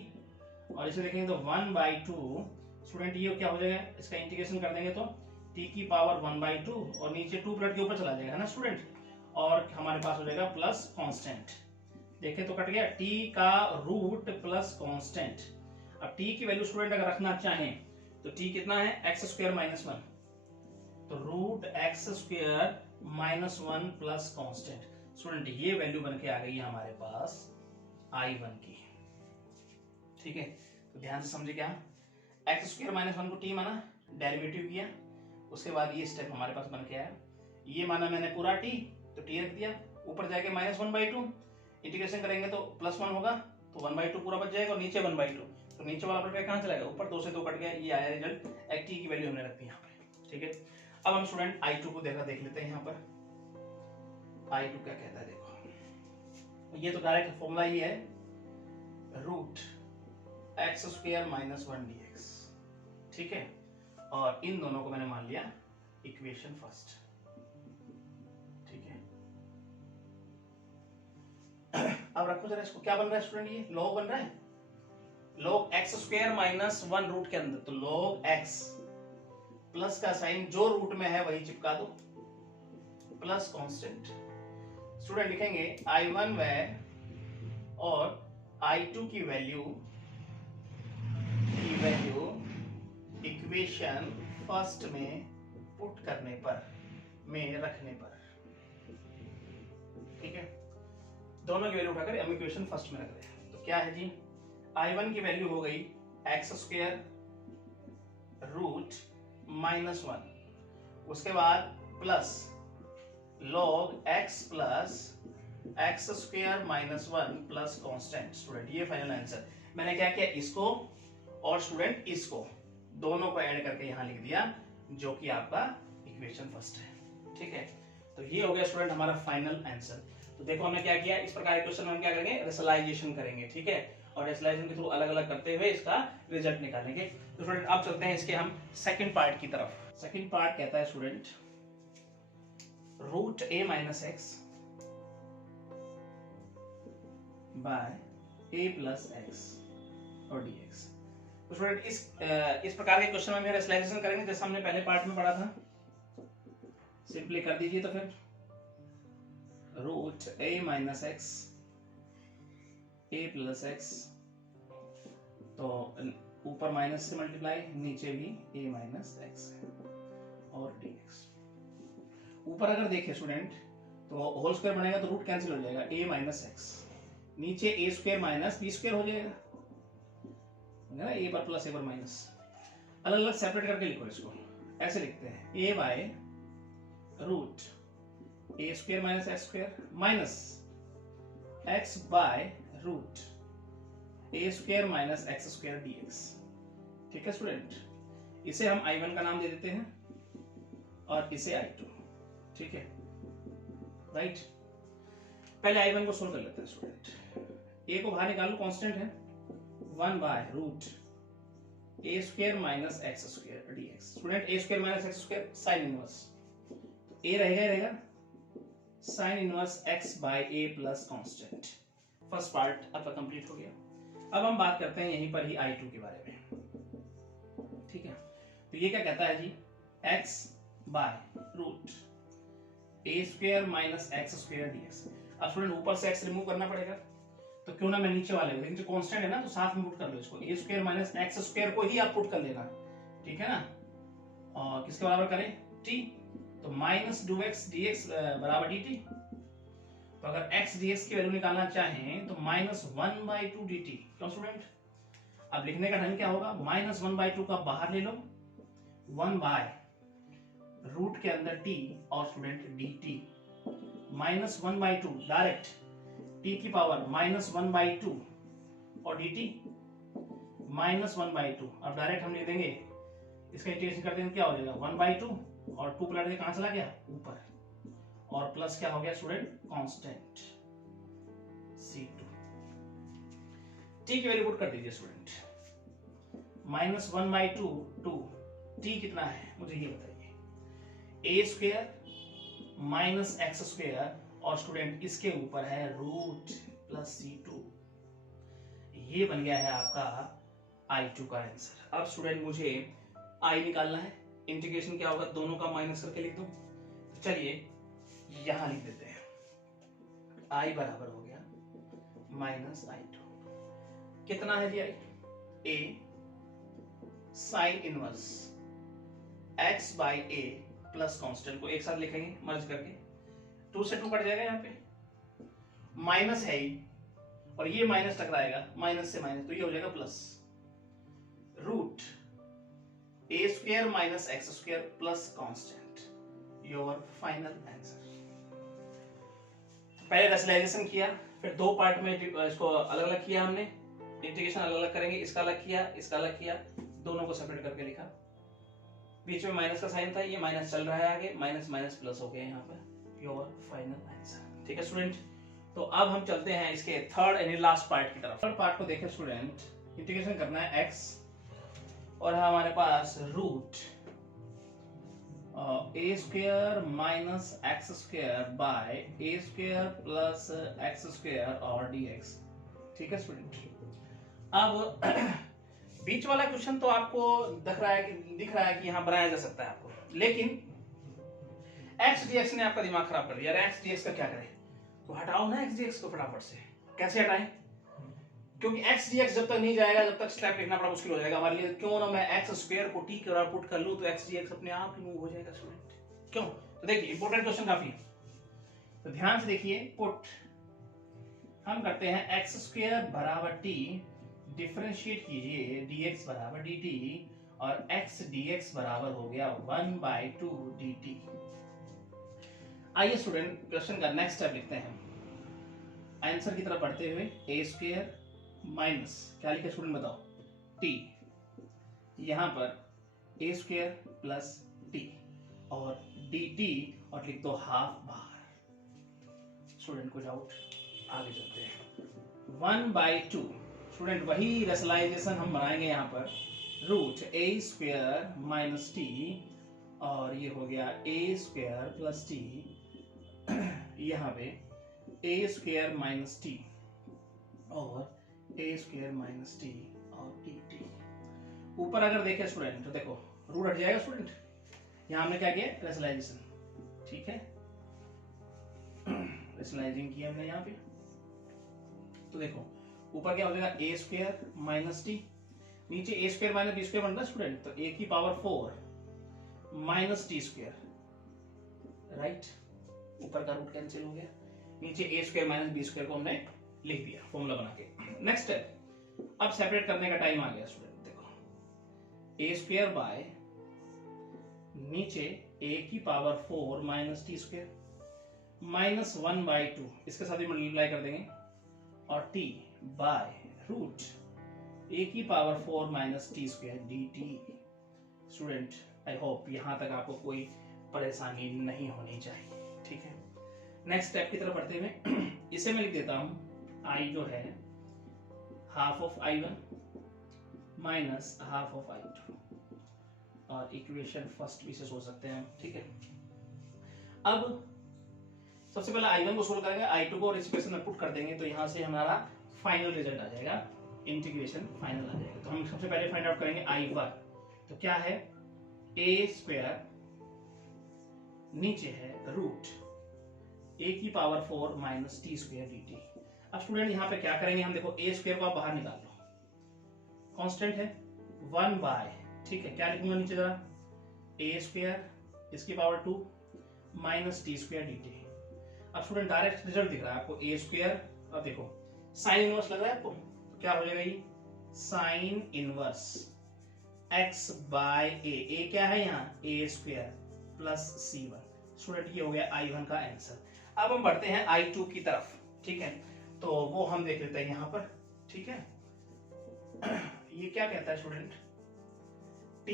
और इसे देखेंगे तो 1/2 स्टूडेंट, ये क्या हो जाएगा, इसका इंटीग्रेशन कर देंगे तो t की पावर 1/2, और नीचे 2 प्लस के ऊपर चला जाएगा, है ना स्टूडेंट, और हमारे पास हो जाएगा प्लस कांस्टेंट, देखें तो कट गया, t का रूट प्लस कांस्टेंट। अब t की वैल्यू स्टूडेंट अगर रखना चाहें तो t कितना है, x² माइनस 1, तो root x² -1 plus constant. Student ये वैल्यू बन के आ गई है हमारे पास I1 की। ठीक है, तो ध्यान से समझे क्या, एक्स स्क्वायर -1 को टी माना, डेरिवेटिव किया, उसके बाद ये स्टेप हमारे पास बन के आया। ये माना मैंने पूरा टी, तो टी रख दिया, ऊपर जाके -1/2 इंटीग्रेशन करेंगे तो +1 होगा, तो 1/2 पूरा बच जाएगा, और नीचे 1/2, तो नीचे वाला पलट कहाँ चला गया, ऊपर, 2 से 2 कट गया, ये आया रिजल्ट। एक टी की वैल्यू हमने रख दी यहाँ पे। ठीक है, अब हम स्टूडेंट I2 को देख लेते हैं। यहाँ पर I2 क्या कहता है, देखो ये तो डायरेक्ट फॉर्मूला ही है, √x² -1 dx। ठीक है, और इन दोनों को मैंने मान लिया इक्वेशन फर्स्ट। ठीक है, अब रखो जरा इसको, क्या बन रहा है स्टूडेंट, ये लॉग बन रहा है, log x² -1 रूट के अंदर, तो log x प्लस का साइन जो रूट में है वही चिपका दो, प्लस कांस्टेंट। स्टूडेंट लिखेंगे I1 वैल्यू और I2 की वैल्यू इक्वेशन फर्स्ट में पुट करने पर, में रखने पर। ठीक है, दोनों की वैल्यू उठाकर हम इक्वेशन फर्स्ट में रख रहे हैं। तो क्या है जी, I1 की वैल्यू हो गई x² √-1, उसके बाद plus log x plus x² -1 plus constant. Student ये फाइनल आंसर। मैंने क्या किया, इसको और स्टूडेंट इसको दोनों को ऐड करके यहां लिख दिया, जो कि आपका इक्वेशन फर्स्ट है। ठीक है, तो ये हो गया स्टूडेंट हमारा फाइनल आंसर। तो देखो हमने क्या किया, इस प्रकार के क्वेश्चन में हम क्या करेंगे, रेशनलाइजेशन करेंगे। ठीक है, और रेशनलाइजेशन के थ्रू अलग अलग करते हुए इसका रिजल्ट निकालेंगे। तो स्टूडेंट अब चलते हैं इसके हम सेकंड पार्ट की तरफ। सेकंड पार्ट कहता है student √a-x by a + x और dx। तो स्टूडेंट इस प्रकार के क्वेश्चन में हम रेशनलाइजेशन करेंगे, जैसा हमने पहले पार्ट में पढ़ा था। सिंपली कर दीजिए, तो फिर √a-x a + x, तो ऊपर माइनस से मल्टीप्लाई, नीचे भी a - x और dx। ऊपर अगर देखें स्टूडेंट तो होल स्क्वायर बनेगा तो रूट कैंसिल हो जाएगा, a - x, नीचे a² - b² हो जाएगा ना, a पर प्लस a पर माइनस। अलग अलग सेपरेट करके लिखो इसको, ऐसे लिखते हैं a by √a² - x² minus x by √a² - x² dx। ठीक है स्टूडेंट, इसे हम I1 का नाम दे देते हैं और इसे I2। ठीक है, राइट। पहले I1 को सोल्व कर लेते हैं स्टूडेंट। a को बाहर निकालो, कांस्टेंट है, 1 by √a² - x² dx। Student a² - x² sine inverse, तो a रहेगा sine inverse x by a plus constant. First part आपका कंप्लीट हो गया। अब हम बात करते हैं यहीं पर ही I2 के बारे में। ठीक है, तो ये क्या कहता है जी, x by √a² - x² dx। अब स्टूडेंट ऊपर से x रिमूव करना पड़ेगा, तो क्यों ना मैं नीचे वाले, लेकिन जो कांस्टेंट है ना, तो साथ में पुट कर लो इसको, a² - x² को ही आप पुट कर लेना। ठीक है ना, और किसके बराबर करें, t, तो -2x dx बराबर dt। तो अगर x dx की वैल्यू निकालना चाहें तो -1/2 dt। क्यों स्टूडेंट, अब लिखने का ढंग क्या होगा, -1/2 का बाहर ले लो, 1 बाय रूट के अंदर t और स्टूडेंट dt, -1/2 डायरेक्ट t की पावर -1/2 और dt -1/2। अब डायरेक्ट हम लिख देंगे, इसका इंटीग्रेशन कर देंगे, क्या हो जाएगा 1/2 और 2 पलट के कहां चला गया, ऊपर, और प्लस क्या हो गया स्टूडेंट, कांस्टेंट C2। t की वैल्यू पुट कर दीजिए स्टूडेंट, -1/2 टू t कितना है मुझे ये बताइए, a² - x² और स्टूडेंट इसके ऊपर है रूट प्लस C2। ये बन गया है आपका I2 का आंसर। अब स्टूडेंट मुझे I निकालना है, इंटीग्रेशन क्या होगा, दोनों का माइनस करके लिख दो। तो चलिए यहां लिख देते हैं, I बराबर हो गया -I2, कितना है जी I, a sine inverse x by a plus constant को एक साथ लिखेंगे मर्ज करके, 2 से 2 कट जाएगा, यहाँ पे माइनस है ही और ये माइनस टकराएगा, माइनस से माइनस, तो ये हो जाएगा plus root A square minus X square plus constant, your final answer. पहले रेशनलाइजेशन किया, फिर दो पार्ट में इसको अलग अलग किया हमने, इंटीग्रेशन अलग अलग करेंगे, इसका अलग किया, इसका अलग किया, दोनों को सेपरेट करके लिखा। बीच में माइनस का साइन था, ये माइनस चल रहा है आगे, माइनस माइनस प्लस हो गया यहाँ पर, योर फाइनल आंसर। ठीक है स्टूडेंट, तो अब हम चलते हैं इसके थर्ड यानी लास्ट पार्ट की तरफ। थर्ड पार्ट को देखें स्टूडेंट, इंटीग्रेशन करना है x और है हमारे पास root A square minus X square by A square plus X square और dx। ठीक है स्टूडेंट, अब बीच वाला क्वेश्चन तो आपको दिख रहा है कि यहाँ बनाया जा सकता है आपको, लेकिन x dx ने आपका दिमाग खराब कर दिया। यार x dx का क्या करें, तो हटाओ ना x dx को फटाफट से। कैसे हटाएं, क्योंकि x dx जब तक नहीं जाएगा जब तक स्टेप लिखना बड़ा मुश्किल हो जाएगा हमारे लिए। क्यों ना मैं x स्क्वायर को t के बराबर पुट कर लूं तो x dx अपने आप ही मूव हो जाएगा स्टूडेंट। क्यों, तो देखिए इंपॉर्टेंट क्वेश्चन काफी है, तो ध्यान से देखिए। पुट हम करते हैं x स्क्वायर बराबर t, डिफरेंशिएट कीजिए dx बराबर dt और x dx बराबर हो गया 1/2 dt। आइए स्टूडेंट क्वेश्चन का नेक्स्ट स्टेप लिखते हैं आंसर की तरफ बढ़ते हुए। ए स्क्वायर माइनस क्या लिखे स्टूडेंट बताओ, t, यहां पर ए स्क्वायर प्लस टी और dt और लिख दो हाफ बार। स्टूडेंट को डाउट, आगे चलते हैं। 1/2 स्टूडेंट वही रेशनलाइजेशन हम बनाएंगे यहाँ पर, root A square minus T और ये हो गया ए स्क्वायर प्लस टी, यहाँ पे ए स्क्वायर माइनस टी और ए स्क्वायर माइनस टी और टी टी। ऊपर अगर देखें स्टूडेंट तो देखो रूट हट जाएगा स्टूडेंट, यहाँ हमने क्या किया रेशनलाइजेशन। ठीक है, रेशनलाइजिंग किया हमने यहाँ पे, तो देखो ऊपर क्या हो जाएगा ए स्क्वायर माइनस टी, नीचे ए स्क्वायर माइनस बी स्क्वायर बनता है स्टूडेंट, तो ए की power 4 minus T square, right, ऊपर का रूट कैंसिल हो गया, नीचे ए स्क्वायर माइनस बी स्क्वायर को हमने लिख दिया फॉर्मूला बना के। नेक्स्ट स्टेप, अब सेपरेट करने का टाइम आ गया स्टूडेंट। देखो ए स्क्वायर बाय नीचे ए की power 4 minus T square minus 1/2, इसके साथ ही मल्टीप्लाई कर देंगे, और टी बाय रूट ए की power 4 minus T square D T. Student I hope यहां तक आपको कोई परेशानी नहीं होनी चाहिए। ठीक है, नेक्स्ट स्टेप की तरफ बढ़ते हुए इसे मैं लिख देता हूं i जो है half of i1 minus half of i2 और इक्वेशन फर्स्ट भी से सोच सकते हैं। ठीक है, अब सबसे पहले i1 को सोल्व करेंगे, i2 को इक्वेशन में पुट कर देंगे, तो यहां से हमारा फाइनल रिजल्ट आ जाएगा, इंटीग्रेशन फाइनल आ जाएगा। तो हम सबसे पहले फाइंड आउट करेंगे i1, तो क्या है ए स्क्वायर नीचे है रूट ए की power 4 minus T square D T. अब स्टूडेंट यहाँ पे क्या करेंगे हम, देखो ए स्क्वायर को आप बाहर निकाल लो, कांस्टेंट है 1/, ठीक है, क्या लिखूंगा नीचे जरा, ए स्क्वायर इसकी power 2 minus T square D T. अब स्टूडेंट डायरेक्ट रिजल्ट दिख रहा है आपको ए स्क्वायर, अब देखो साइन इनवर्स लग रहा है आपको, तो क्या हो जाएगा ये साइन इनवर्स x बाय ए क्या है यहाँ ए स्क्वायर प्लस c1। स्टूडेंट ये हो गया i1 का आंसर। अब हम बढ़ते हैं i2 की तरफ। ठीक है, तो वो हम देख लेते हैं यहाँ पर। ठीक है, ये क्या कहता है स्टूडेंट, t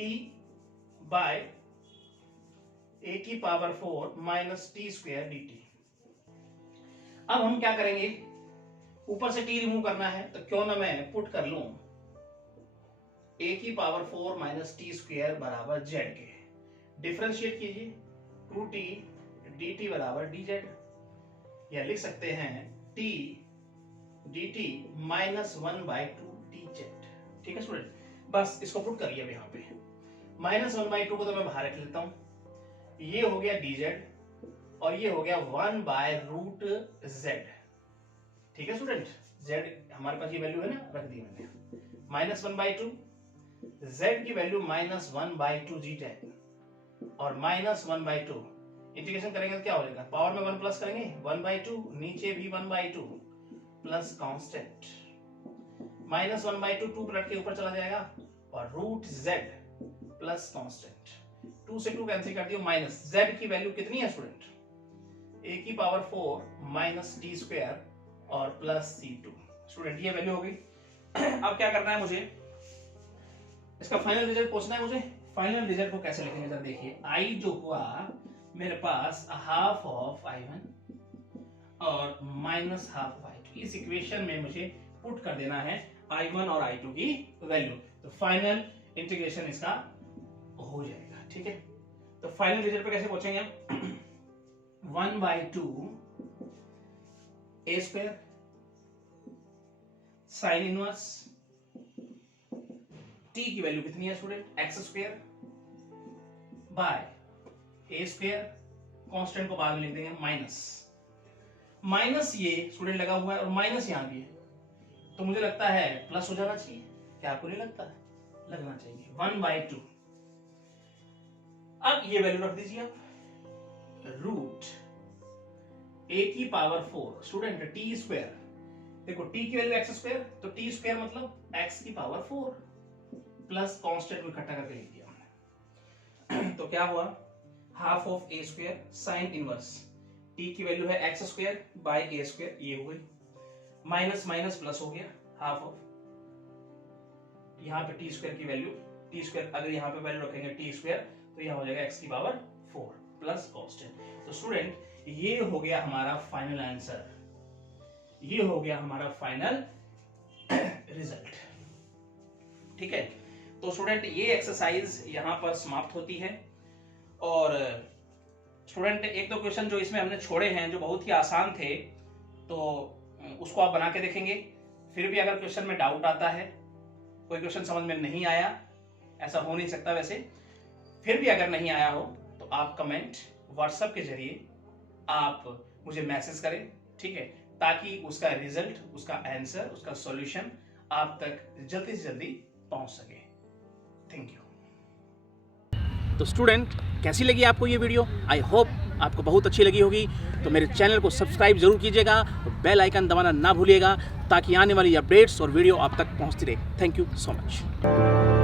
बाय ए की power 4 minus T square D T. अब हम क्या करेंगे, ऊपर से t रिमूव करना है, तो क्यों ना मैं पुट कर लूं a की पावर 4 माइनस टी स्क्वायर बराबर z के, डिफरेंशिएट कीजिए 2t dt बराबर dz, या लिख सकते हैं t dt माइनस 1/2 dz। ठीक है स्टूडेंट, बस इसको पुट करिए अब यहाँ पे, माइनस 1/2 को तो मैं बाहर रख लेता हूं, ये हो गया dz और ये हो गया 1/√z। ठीक है स्टूडेंट, z हमारे पास ये वैल्यू है ना, रख दी मैंने, माइनस 1/2, z की वैल्यू माइनस 1/2 जी tan, और -1/2 इंटीग्रेशन करेंगे तो क्या हो जाएगा, पावर में 1 प्लस करेंगे 1/2, नीचे भी 1/2 प्लस कांस्टेंट -1/2 2 पलट के ऊपर चला जाएगा और √z प्लस कांस्टेंट 2 से 2 कैंसिल कर दियो माइनस z की वैल्यू कितनी है स्टूडेंट, a की पावर 4 माइनस t स्क्वायर और प्लस c2। स्टूडेंट ये वैल्यू हो गई। अब क्या करना है मुझे, इसका फाइनल रिजल्ट पूछना है मुझे। फाइनल रिजल्ट को कैसे लिखेंगे जरा देखिए, i जो हुआ मेरे पास हाफ ऑफ i1 और माइनस हाफ ऑफ i2, इस इक्वेशन में मुझे पुट कर देना है i1 और i2 की वैल्यू, तो फाइनल इंटीग्रेशन इसका हो जाएगा। ठीक है, तो फाइनल रिजल्ट पे कैसे पहुंचेंगे हम 1/2 a square sine inverse t की वैल्यू कितनी है student, x square by a square, constant को बाद में लिख देंगे माइनस ये स्टूडेंट लगा हुआ है और माइनस यहां भी है, तो मुझे लगता है प्लस हो जाना चाहिए, क्या आपको नहीं लगता है, लगना चाहिए 1/2। अब ये वैल्यू रख दीजिए आप, रूट a की पावर 4 स्टूडेंट t स्क्वायर, देखो t की वैल्यू x स्क्वायर, तो t स्क्वायर मतलब x की पावर 4 प्लस कांस्टेंट को इकट्ठा करके लिख दिया तो क्या हुआ, half of a square sine inverse t की वैल्यू है x square by a square, ये हो गई, माइनस माइनस प्लस हो गया, हाफ ऑफ यहाँ पे t स्क्वायर की वैल्यू, t स्क्वायर अगर यहाँ पे वैल्यू रखेंगे t स्क्वायर तो यहाँ हो जाएगा x की पावर 4 प्लस कांस्टेंट। तो स्टूडेंट ये हो गया हमारा फाइनल आंसर, ये हो गया हमारा फाइनल रिजल्ट। ठीक है, तो स्टूडेंट ये एक्सरसाइज यहाँ पर समाप्त होती है। और स्टूडेंट एक दो क्वेश्चन जो इसमें हमने छोड़े हैं जो बहुत ही आसान थे, तो उसको आप बना के देखेंगे। फिर भी अगर क्वेश्चन में डाउट आता है, कोई क्वेश्चन समझ में नहीं आया, ऐसा हो नहीं सकता वैसे, फिर भी अगर नहीं आया हो तो आप कमेंट व्हाट्सएप के जरिए आप मुझे मैसेज करें, ठीक है, ताकि उसका रिजल्ट, उसका आंसर, उसका सॉल्यूशन आप तक जल्दी से जल्दी पहुंच सके। Thank you. तो स्टूडेंट कैसी लगी आपको ये वीडियो, आई होप आपको बहुत अच्छी लगी होगी। तो मेरे चैनल को सब्सक्राइब जरूर कीजिएगा और बेल आइकन दबाना ना भूलिएगा, ताकि आने वाली अपडेट्स और वीडियो आप तक पहुंचती रहे। Thank you so much.